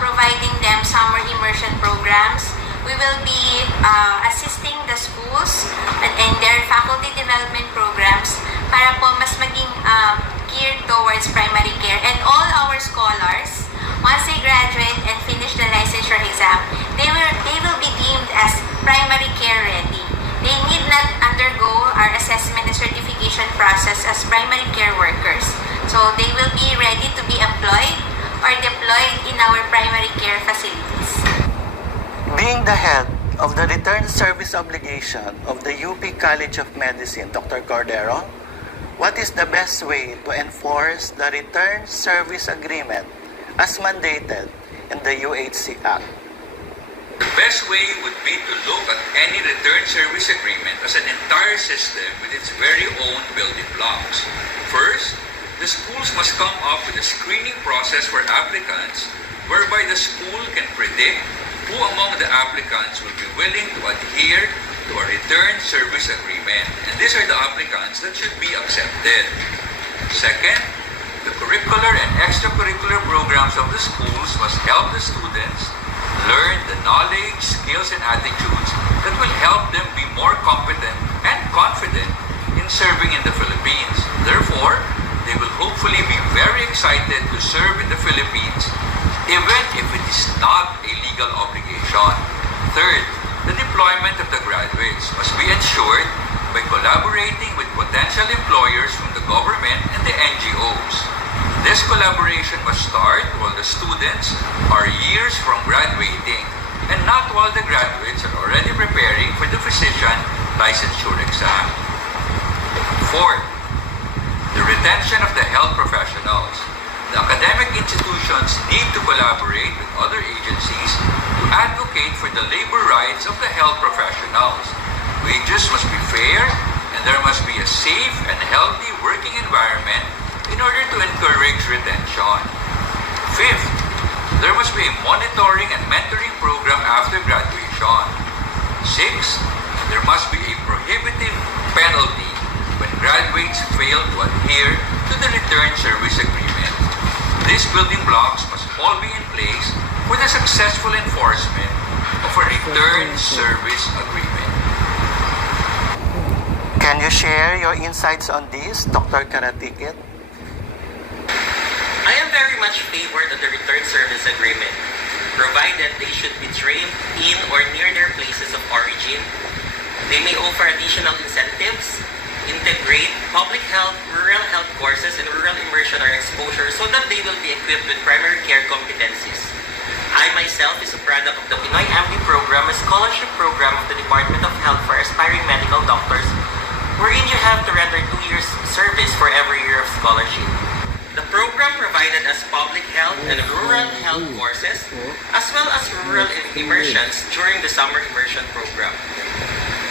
providing them summer immersion programs. We will be assisting the schools and their faculty development programs para po mas maging geared towards primary care. And all our scholars, once they graduate and finish the licensure exam, they will be deemed as primary care ready. They need not undergo our assessment and certification process as primary care workers. So they will be ready to be employed or deployed in our primary care facilities. Being the head of the return service obligation of the UP College of Medicine, Dr. Cordero, what is the best way to enforce the return service agreement as mandated in the UHC Act? The best way would be to look at any return service agreement as an entire system with its very own building blocks. First, the schools must come up with a screening process for applicants whereby the school can predict who among the applicants will be willing to adhere to a return service agreement. And these are the applicants that should be accepted. Second, the curricular and extracurricular programs of the schools must help the students learn the knowledge, skills, and attitudes that will help them be more competent and confident in serving in the Philippines. Therefore, they will hopefully be very excited to serve in the Philippines even if it is not a legal obligation. Third, the deployment of the graduates must be ensured by collaborating with potential employers from the government and the NGOs. This collaboration must start while the students are years from graduating and not while the graduates are already preparing for the physician licensure exam. Fourth, the retention of the health professionals. The academic institutions need to collaborate with other agencies to advocate for the labor rights of the health professionals. Wages must be fair and there must be a safe and healthy working environment in order to encourage retention. Fifth, there must be a monitoring and mentoring program after graduation. Sixth, there must be a prohibitive penalty when graduates fail to adhere to the return service agreement. These building blocks must all be in place for the successful enforcement of a return service agreement. Can you share your insights on this, Dr. Karatikit? I am very much favored of the return service agreement, provided they should be trained in or near their places of origin. They may offer additional incentives, integrate public health, rural health courses, and rural immersion or exposure so that they will be equipped with primary care competencies. I myself is a product of the Pinoy MD program, a scholarship program of the Department of Health for aspiring medical doctors, wherein you have to render 2 years service for every year of scholarship. The program provided us public health and rural health courses, as well as rural immersions during the summer immersion program.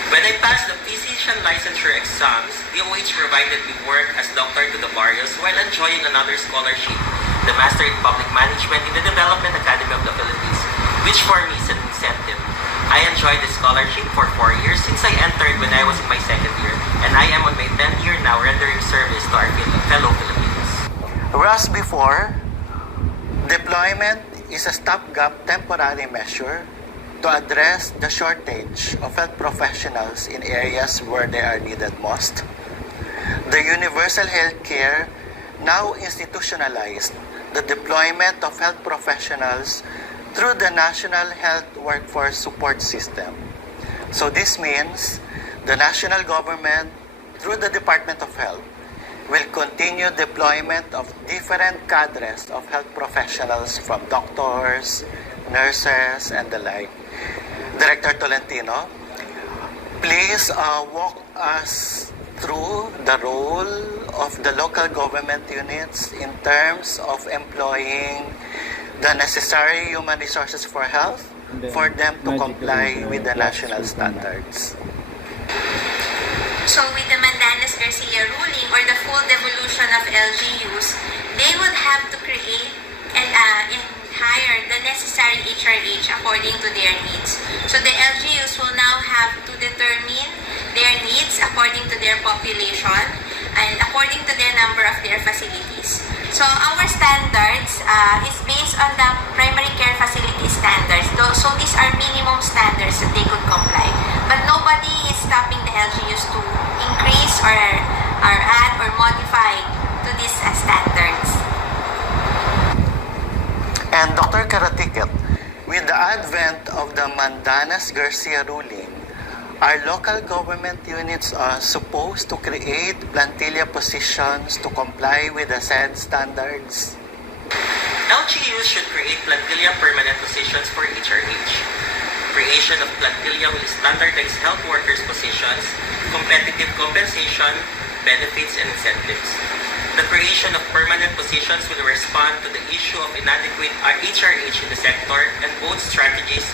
When I passed the physician licensure exams, DOH provided me work as doctor to the barrios while enjoying another scholarship, the Master in Public Management in the Development Academy of the Philippines, which for me is an incentive. I enjoyed the scholarship for 4 years since I entered when I was in my 2nd year, and I am on my 10th year now rendering service to our fellow Filipinos. Whereas before, deployment is a stopgap temporary measure to address the shortage of health professionals in areas where they are needed most. The universal health care now institutionalized the deployment of health professionals through the National Health Workforce Support System. So this means the national government, through the Department of Health, will continue deployment of different cadres of health professionals from doctors, nurses, and the like. Director Tolentino, please walk us through the role of the local government units in terms of employing the necessary human resources for health for them to comply with the national standards. So with the Mandanas-Garcia ruling or the full devolution of LGUs, they would have to create and hire the necessary HRH according to their needs. So the LGUs will now have to determine their needs according to their population and according to the number of their facilities. So our standards is based on the primary care facility standards. So these are minimum standards that they could comply. But nobody is stopping the LGUs to increase or add or modify to these standards. And Dr. Karatikit, with the advent of the Mandanas-Garcia ruling, are local government units supposed to create plantilla positions to comply with the said standards? LGUs should create plantilla permanent positions for HRH. Creation of plantilla will standardize health workers' positions, competitive compensation, benefits, and incentives. The creation of permanent positions will respond to the issue of inadequate HRH in the sector, and both strategies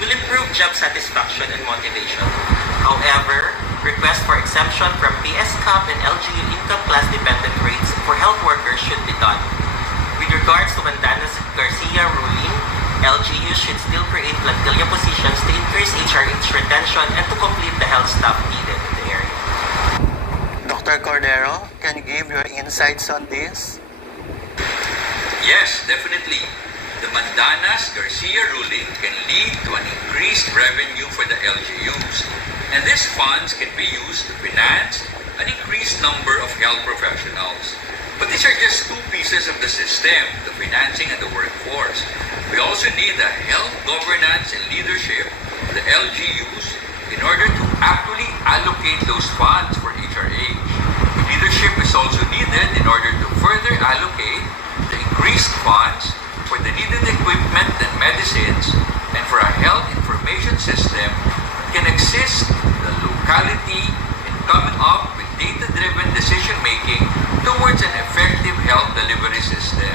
will improve job satisfaction and motivation. However, requests for exemption from PS-CAP and LGU income class dependent rates for health workers should be done. With regards to Mandanas-Garcia ruling, LGUs should still create plantilla positions to increase HRH retention and to complete the health staff needed in the area. Dr. Cordero, can you give your insights on this? Yes, definitely. The Mandanas-Garcia ruling can lead to an increased revenue for the LGUs, and these funds can be used to finance an increased number of health professionals. But these are just two pieces of the system, the financing and the workforce. We also need the health governance and leadership of the LGUs in order to actually allocate those funds for HRH. Leadership is also needed in order to further allocate the increased funds for the needed equipment and medicines and for a health information system that can assist the locality in coming up with data-driven decision-making towards an effective health delivery system.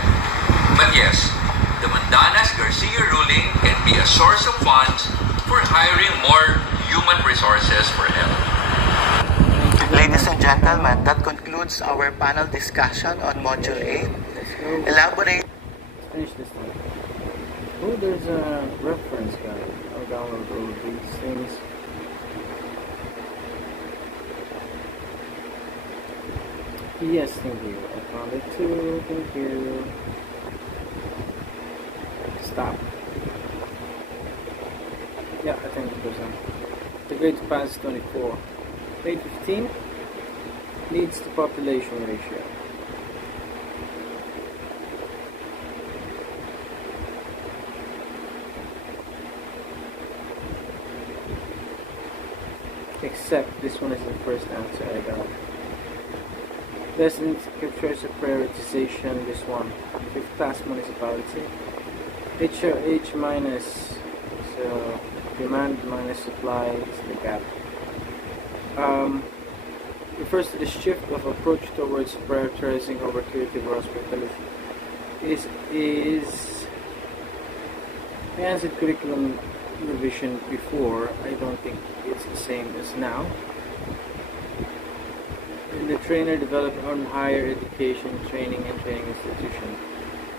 But yes, the Mandanas-Garcia ruling can be a source of funds for hiring more human resources for health. Ladies and gentlemen, that concludes our panel discussion on Module 8. Elaborate. Finish this one. Oh, there's a reference guide. I'll download all of these things. Yes, thank you. I found it too. Thank you. Stop. Yeah, I think it goes on. The grade to pass is 24. Grade 15 leads to population ratio. Except this one is the first answer I got. Best in choice of prioritization, this one. Fifth class municipality. HRH minus, so demand minus supply is the gap. Refers to the shift of approach towards prioritizing over curative or hospitality. Is I answered curriculum revision before. I don't think it's the same as now. And the trainer developed on higher education, training and training institution.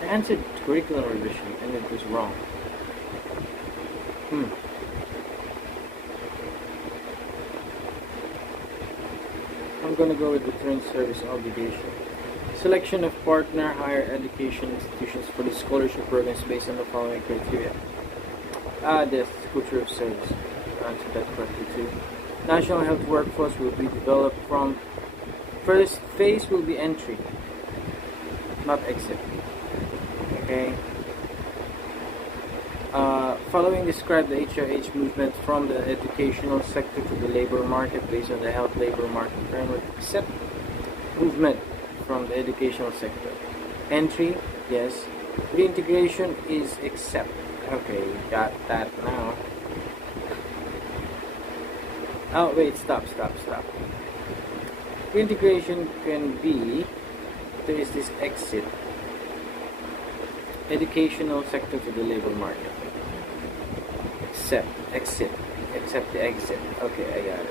I answered curriculum revision and it was wrong. I'm gonna go with return service obligation. Selection of partner higher education institutions for the scholarship programs based on the following criteria. The culture of service. Answer that correctly too. National health workforce will be developed from first phase will be entry, not exit. Okay. Following describe the HRH movement from the educational sector to the labor market based on the health labor market framework. Except movement from the educational sector. Entry, yes. Reintegration is except. Okay, got that now. Oh wait, stop. Reintegration can be, there is this exit. Educational sector to the labor market. Except the exit. Okay, I got it.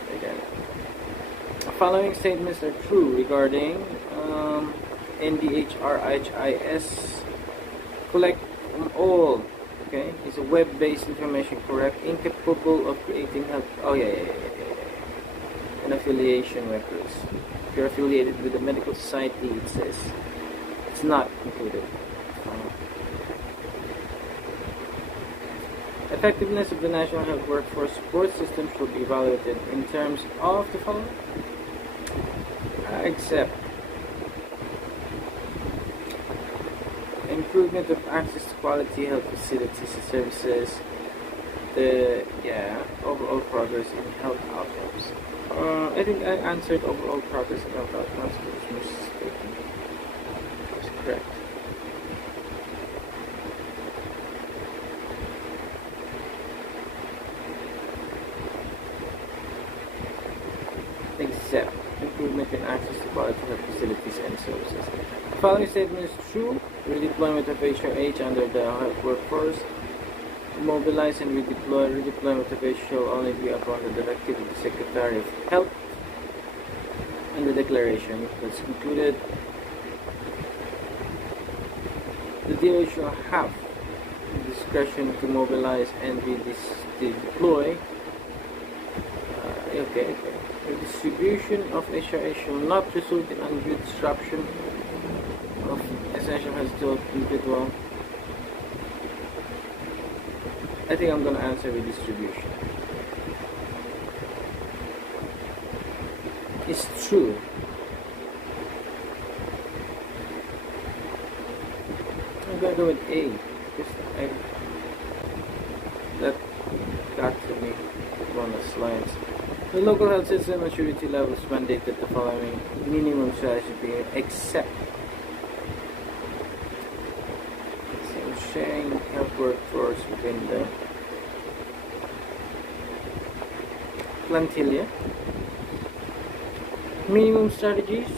The following statements are true regarding NDHRHIS. Collect from all. Okay, is a web-based information correct? Incapable of creating health. Oh yeah. And affiliation records. If you're affiliated with a medical society, it says it's not included. Effectiveness of the national health workforce support system should be evaluated in terms of the following. Except improvement of access to quality health facilities and services. Overall progress in health outcomes. I think I answered overall progress in health outcomes, which was mistaken. That's correct. Except improvement in access to quality health facilities and services. The following statement is true. Redeployment of HRH under the health workforce. Mobilize and redeploy. Redeployment of H shall only be upon the directive of the Secretary of Health and the declaration that's included. The DO shall have the discretion to mobilize and redeploy. Okay. The distribution of HRH shall not result in undue disruption of essential health to individual. I think I'm going to answer with distribution. It's true. I'm going to go with A because that got to me on the slides. The local health system maturity levels mandated the following minimum strategy except sharing health workforce within the plantilla. Minimum strategies.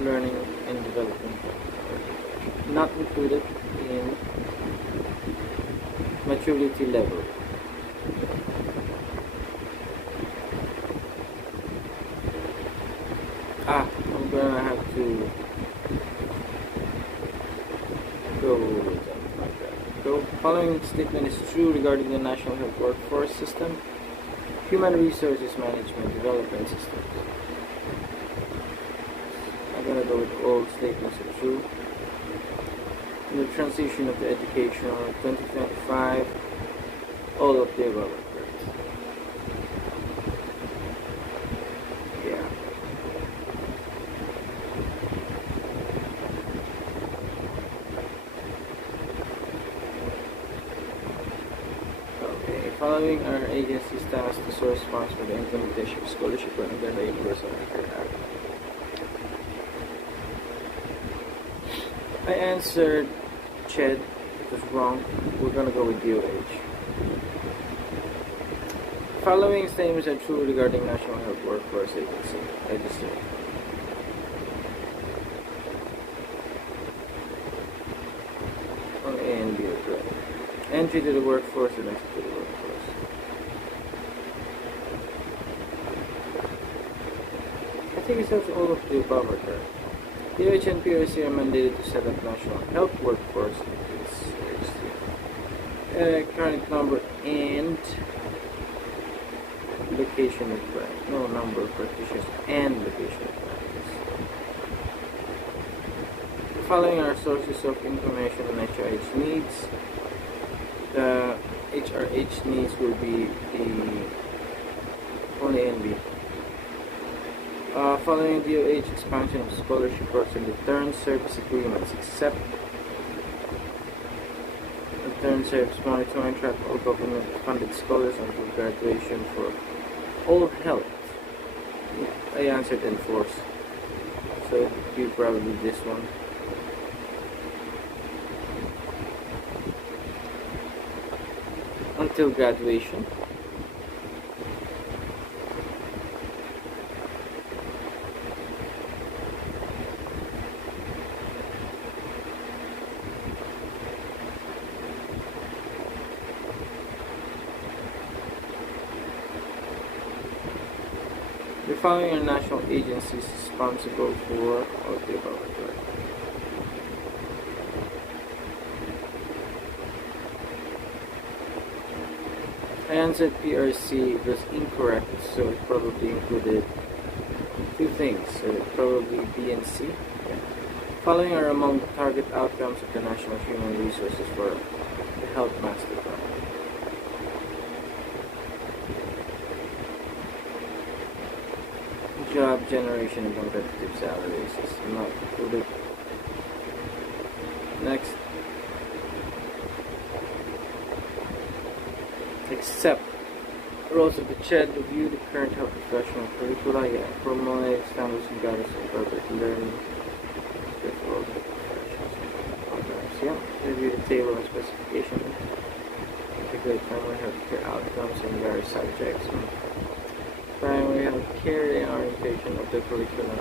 Learning and development. Not included in maturity level. I'm gonna have to go with something like that. The following statement is true regarding the National Health Workforce System, Human Resources Management Development Systems. I'm gonna go with all statements are true. In the transition of the education of 2025, all of the above are correct. Yeah. Okay, following our agency's task to source funds for the implementation of scholarship under the Universal Healthcare Act. I answered Ched. It was wrong. We're gonna go with DOH. Following statements are true regarding National Health Workforce Agency. Register. On A and B are correct. Entry to the workforce and exit to the workforce. I think it says all of the above are correct. DOH and PRC are mandated to set up national health workforce current number and location of practice. No, number of practitioners and location of practice. Following our sources of information on HRH needs, the HRH needs will be the only NB. Following DOH expansion of scholarship programs and return service agreements, except return service monitoring track all government-funded scholars until graduation for all health. I answered enforce, so it would be probably this one. Until graduation. The following are national agencies responsible for all the above. I answered PRC. It was incorrect, so it probably included two things. So probably B and C. Yeah. Following are among the target outcomes of the National Human Resources for the Health Master Plan. Job generation and competitive salaries is not included. Next. Except roles of the CHED review the current health professional curricula, promote standards and guidance for appropriate learning. Review the table and specifications. Integrate primary healthcare outcomes in various subjects. Primary health care and orientation of the curriculum.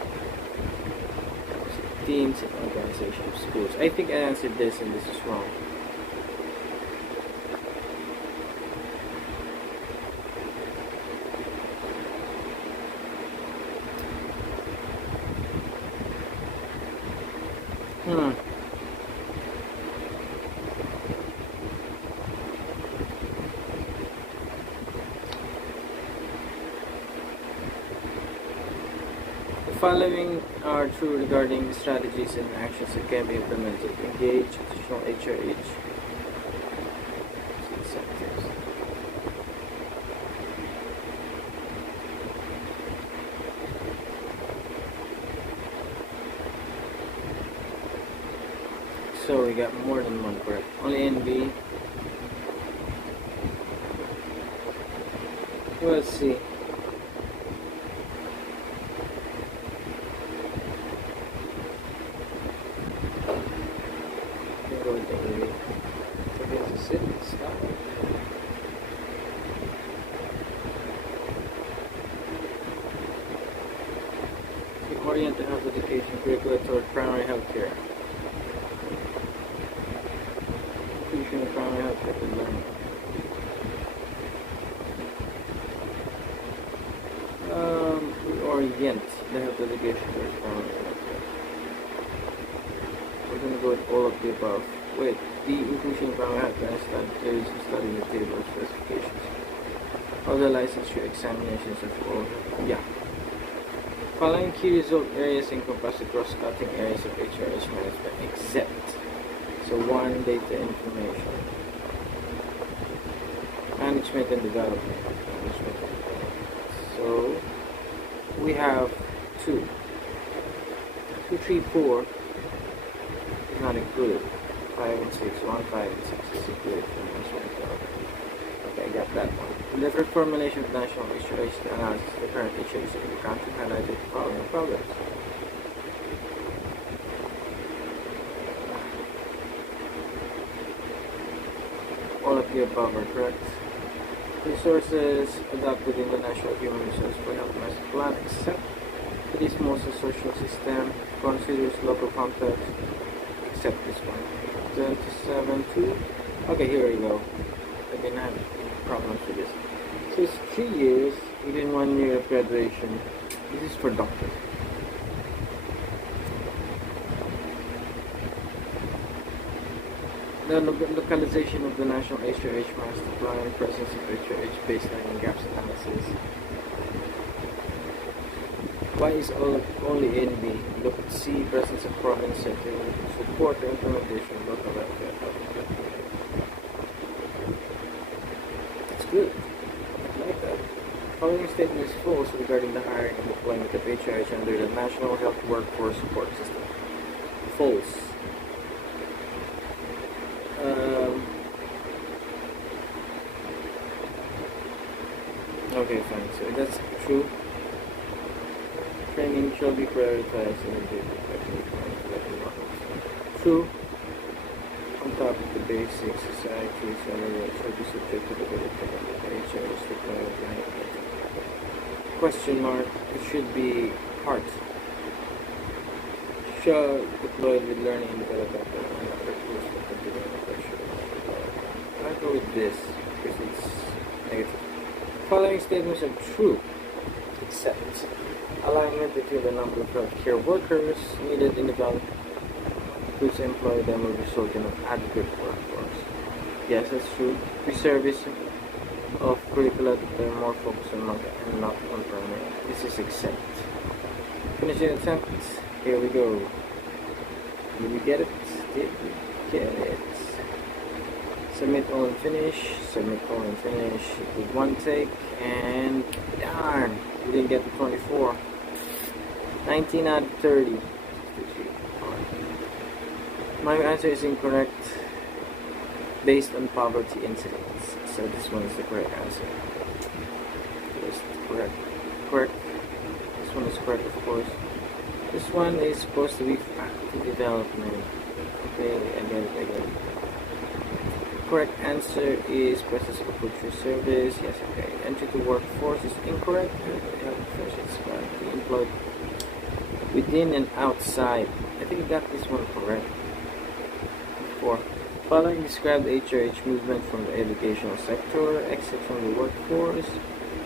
Teams and organization of schools. I think I answered this and this is wrong. The following are true regarding the strategies and actions that can be implemented. Engage traditional HRH incentives. So we got more than one correct. Only NB. Let's see. Orient the health education curricula toward primary health care. Inclusion of primary health care learning. reorient the health education curriculum. We're going to go with all of the above. Wait, the inclusion of our health and studies to study the table of specifications. Other licensure examinations of all. Yeah. Following key result areas encompass the cross-cutting areas of HRH management except. So one, data information. Management and development. So we have 2, 3, 4 is not included. 5 and 6, 1, 5 and 6 is included for management. Okay, I got that one. The reformulation of national HRH analysis, the current HRH in the country highlighted the following problems. All of the above are correct. Resources adopted in the National Human Resource for Health Master Plan except it is mostly social system, considers local context, except this one. 27.2. Okay, here we go. I didn't have problems with this. So it's 3 years within 1 year of graduation. This is for doctors. The localization of the National HRH Master Plan, presence of HRH baseline and gaps analysis. Why is only A and B? Look at C, presence of province sector, support the implementation of local welfare. It's good. I like that. Following statement is false regarding the hiring and deployment of HRH under the National Health Workforce Support System. False. Okay, fine. So that's true. Training shall be prioritized and true. On top of the basic society, shall be subject to the development of the HRH deployment behind. Question mark. It should be part. Shall deployed with learning and development and other tools for continuing pressure. I'll go with this because it's negative. Following statements are true, except alignment between the number of healthcare workers needed in the development to employ them will result in an adequate workforce. Yes, that's true. Reservation of curricula that are more focused on market and not on primary. This is except. Finishing attempt. Here we go. Did we get it? Did we get it? Submit all and finish. Submit all and finish with one take. And darn, we didn't get the 24. 19 out of 30. My answer is incorrect based on poverty incidence. So this one is the correct answer. Just correct. Correct. This one is correct, of course. This one is supposed to be faculty development. Okay, I get it. Correct answer is presence of a culture service. Yes, okay. Entry to workforce is incorrect. It's employed within and outside. I think I got this one correct. 4. Following describe the HRH movement from the educational sector, exit from the workforce,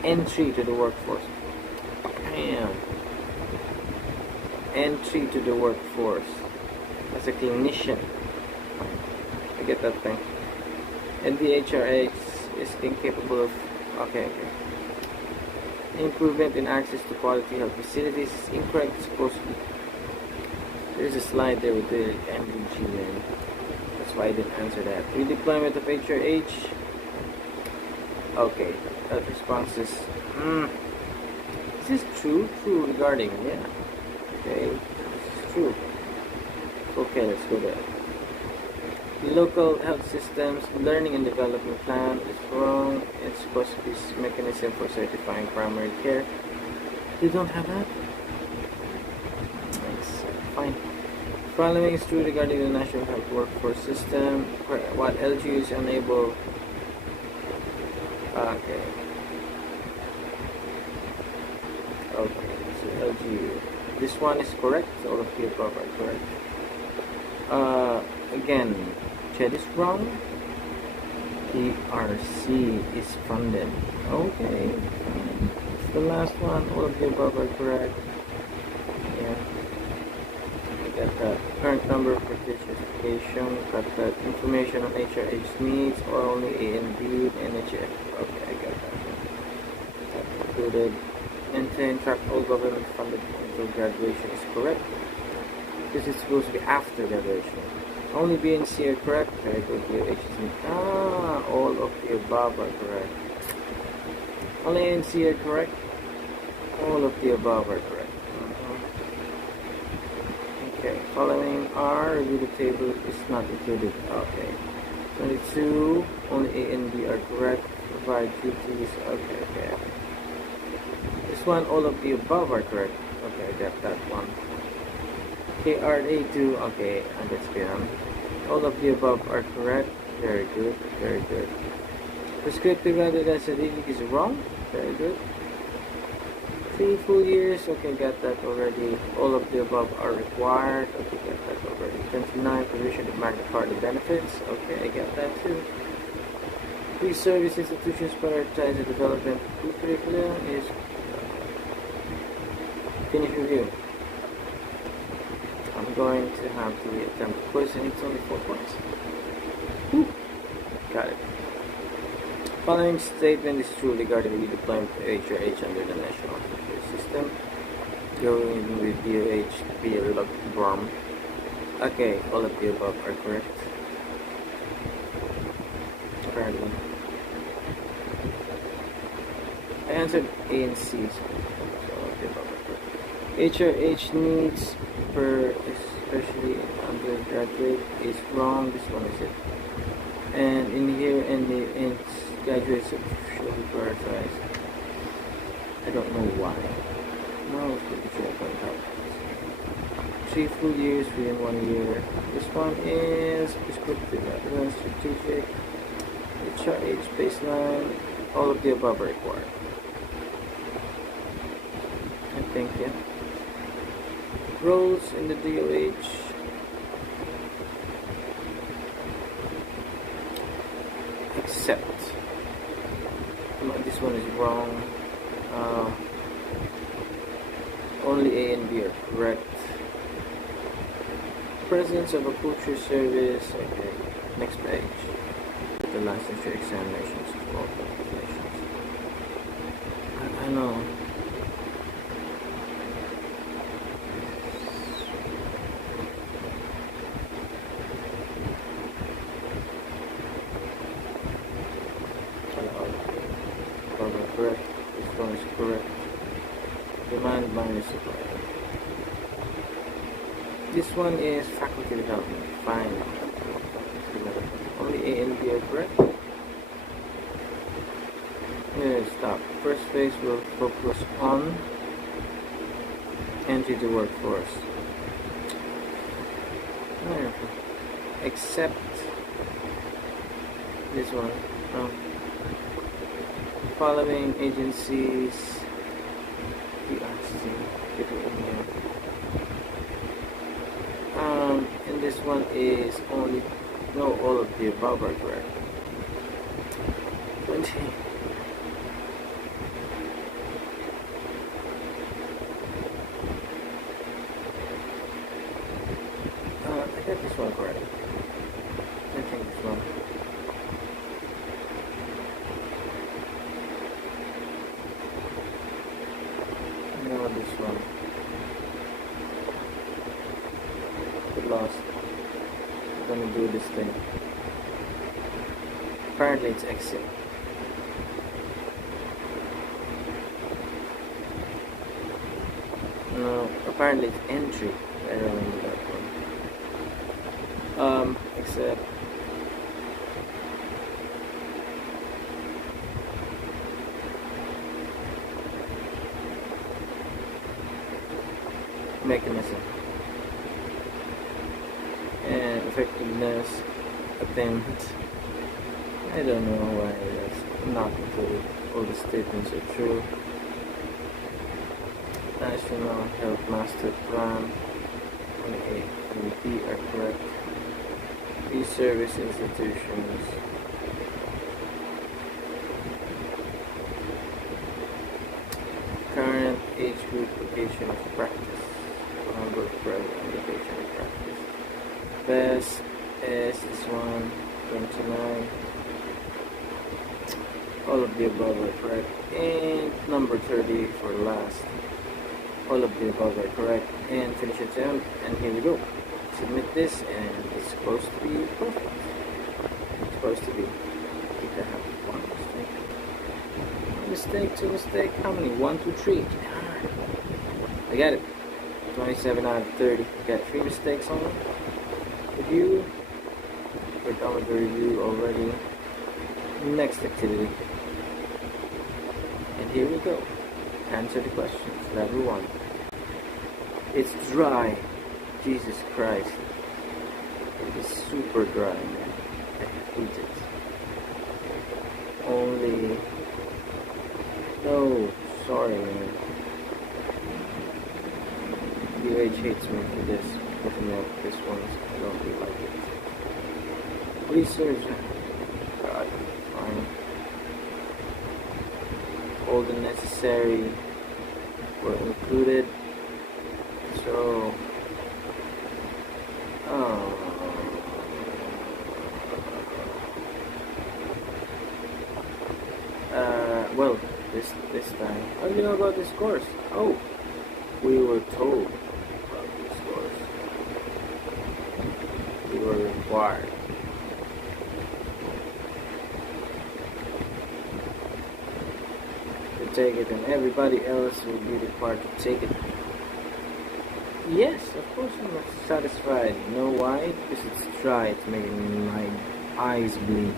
entry to the workforce. Bam! Entry to the workforce as a clinician. I get that thing. And the HRH is incapable of. Okay. Improvement in access to quality health facilities is incorrect. It's supposed to be. There's a slide there with the MDG name. That's why I didn't answer that. Redeployment of HRH. Okay. That response is. Is this true? True regarding, yeah. Okay, this is true. Okay, let's go there. Local health systems learning and development plan is wrong. It's supposed to be mechanism for certifying primary care. They don't have that. Nice. Fine. Following is true regarding the National Health Workforce System. What LGU is unable. Okay. So LGU. This one is correct. All of the above are correct. Again, Chet is wrong. PRC is funded. Okay. The last one, all of the above are correct. Yeah. I got that. Current number of participation, got that. Information on HRH needs, or only A and B, NHF. Okay, I got that. That's included. Maintain track all government funded until graduation is correct. This is supposed to be after graduation. Only B and C are correct. Very good. UHC. All of the above are correct. Only A and C are correct. All of the above are correct. Okay, following R, review the table is not included. Okay. 22, only A and B are correct. Provide duties. Okay. This one, all of the above are correct. Okay, I got that one. KRA2, okay, and that's good. All of the above are correct. Very good, very good. Prescriptive rather than scientific is wrong. Very good. 3 full years, okay, got that already. All of the above are required. Okay, got that already. 29, provision of Magna Carta benefits. Okay, I got that too. Pre-service institutions prioritize the development of curriculum is finish review. I'm going to have to attempt the quiz and it's only 4 points. Woo. Got it. Following statement is true regarding the deployment of HRH under the National Security System. Going with DOH be a reluctant bomb. Okay, all of the above are correct. Apparently. I answered A and C, so all of the above are correct. HRH needs per especially undergraduate is wrong. This one is it. And in here and the graduates should be prioritized. I don't know why. No, it's pretty sure I point out. 3 full years within 1 year. This one is prescriptive rather than strategic. HRH baseline. All of the above are required. I think, yeah. Roles in the DOH. Except. This one is wrong. Only A and B are correct. Presence of a culture service. Okay, next page. The licensure examinations of all populations. I know. Correct. This one is correct. Demand minus supply. This one is faculty development. Fine. Only A and B are correct. Stop. First phase will focus on entry to workforce. Except this one. Following agencies, and this one is only, no, all of the above are correct. 20. I got this one correct. I think this one. No, this one. Get lost. I'm gonna do this thing. Apparently it's exit. No, apparently it's entry. I remember that one. Except mechanism and effectiveness attempt. I don't know why that's not included. All the statements are true. National Health Master Plan. Only A and B are correct. These service institutions. duplication of practice. Number of duplication of practice. Best is this one, 29. All of the above are correct. And number 30 for last. All of the above are correct. And finish attempt. And here we go. Submit this, and it's supposed to be perfect. It's supposed to be. I think I have one mistake. Two mistake. How many? 1, 2, 3. I got it. 27 out of 30. Got 3 mistakes only. Review. We're done with the review already. Next activity. And here we go. Answer the questions. Level 1. It's dry. Jesus Christ. It is super dry, man. I hate it. Only... No, sorry, man. UH hates me for this. Looking at this one, I don't really like it. Research. God, fine. All the necessary were included. So... well, this time. How do you know about this course? Oh, we were told about this course. We were required. To take it, and everybody else will be required to take it. Yes, of course I'm not satisfied. You know why? Because it's dry. It's making my eyes bleed.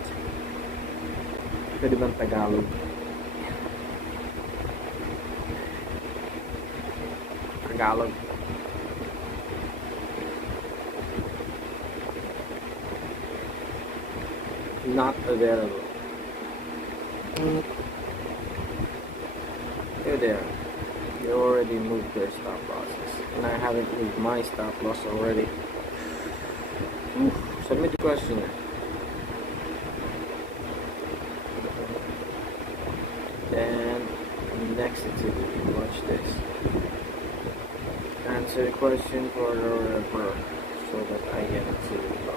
Pwede bang Tagalog? Tagalog. Not available. Hey there. You already moved their stop losses. And I haven't moved my stop loss already. Submit the question. Then next activity, watch this. Answer the question for the referrer so that I get to go.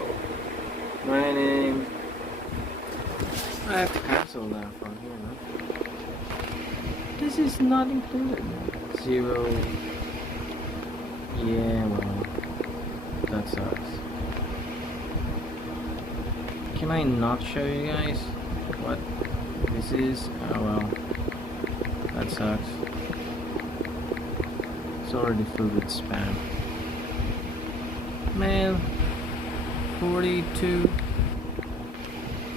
My name. I have to cancel that from here, no? This is not included. 0. Yeah, well, that sucks. Can I not show you guys what this is? Oh well, that sucks. It's already filled with spam. Man, 42.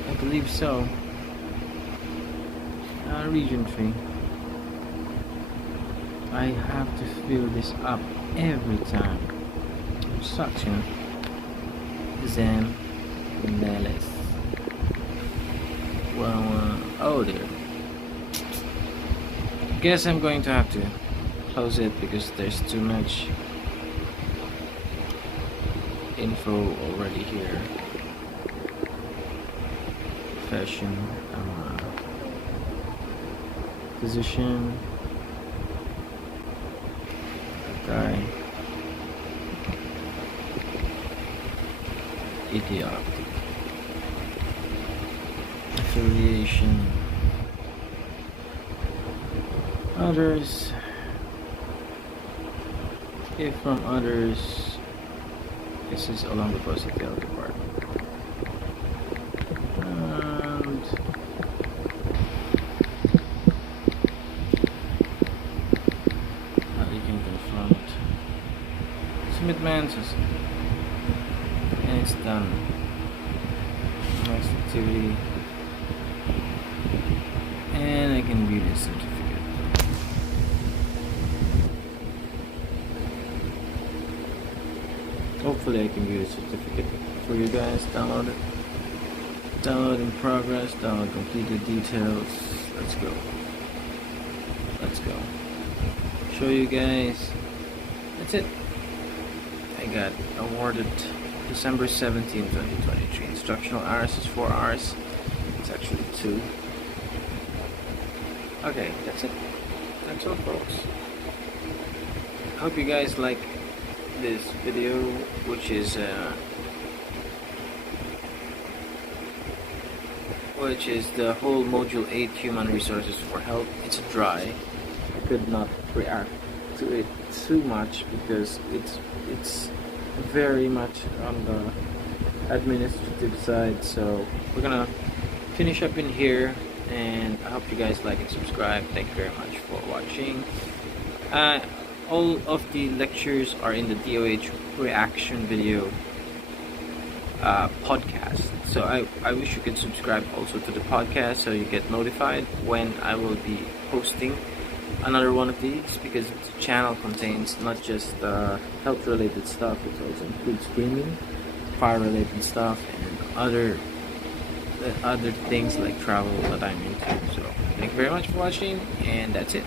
I believe so. Region 3. I have to fill this up every time. It sucks, you know. Exam Melis. Well, oh dear. Guess I'm going to have to close it because there's too much info already here. Profession, physician. Guy. Idiotic. Affiliation. Others. If from others, this is along the postal department. And you can confirm it. Submit my answers. And it's done. Next activity. And I can view this certificate. Hopefully I can view the certificate for you guys. Download it. Download in progress. Download completed details. Let's go. Let's go. Show you guys. That's it. I got awarded December 17, 2023. Instructional hours is 4 hours. It's actually 2. Okay, that's it. That's all, folks. hope you guys like this video, which is the whole module 8 human resources for health. It's dry. I could not react to it too much because it's very much on the administrative side, so we're gonna finish up in here, and I hope you guys like and subscribe. Thank you very much for watching. All of the lectures are in the DOH reaction video podcast, so I wish you could subscribe also to the podcast so you get notified when I will be posting another one of these, because the channel contains not just health related stuff, it also includes gaming, fire related stuff, and other things like travel that I'm into. So thank you very much for watching, and that's it.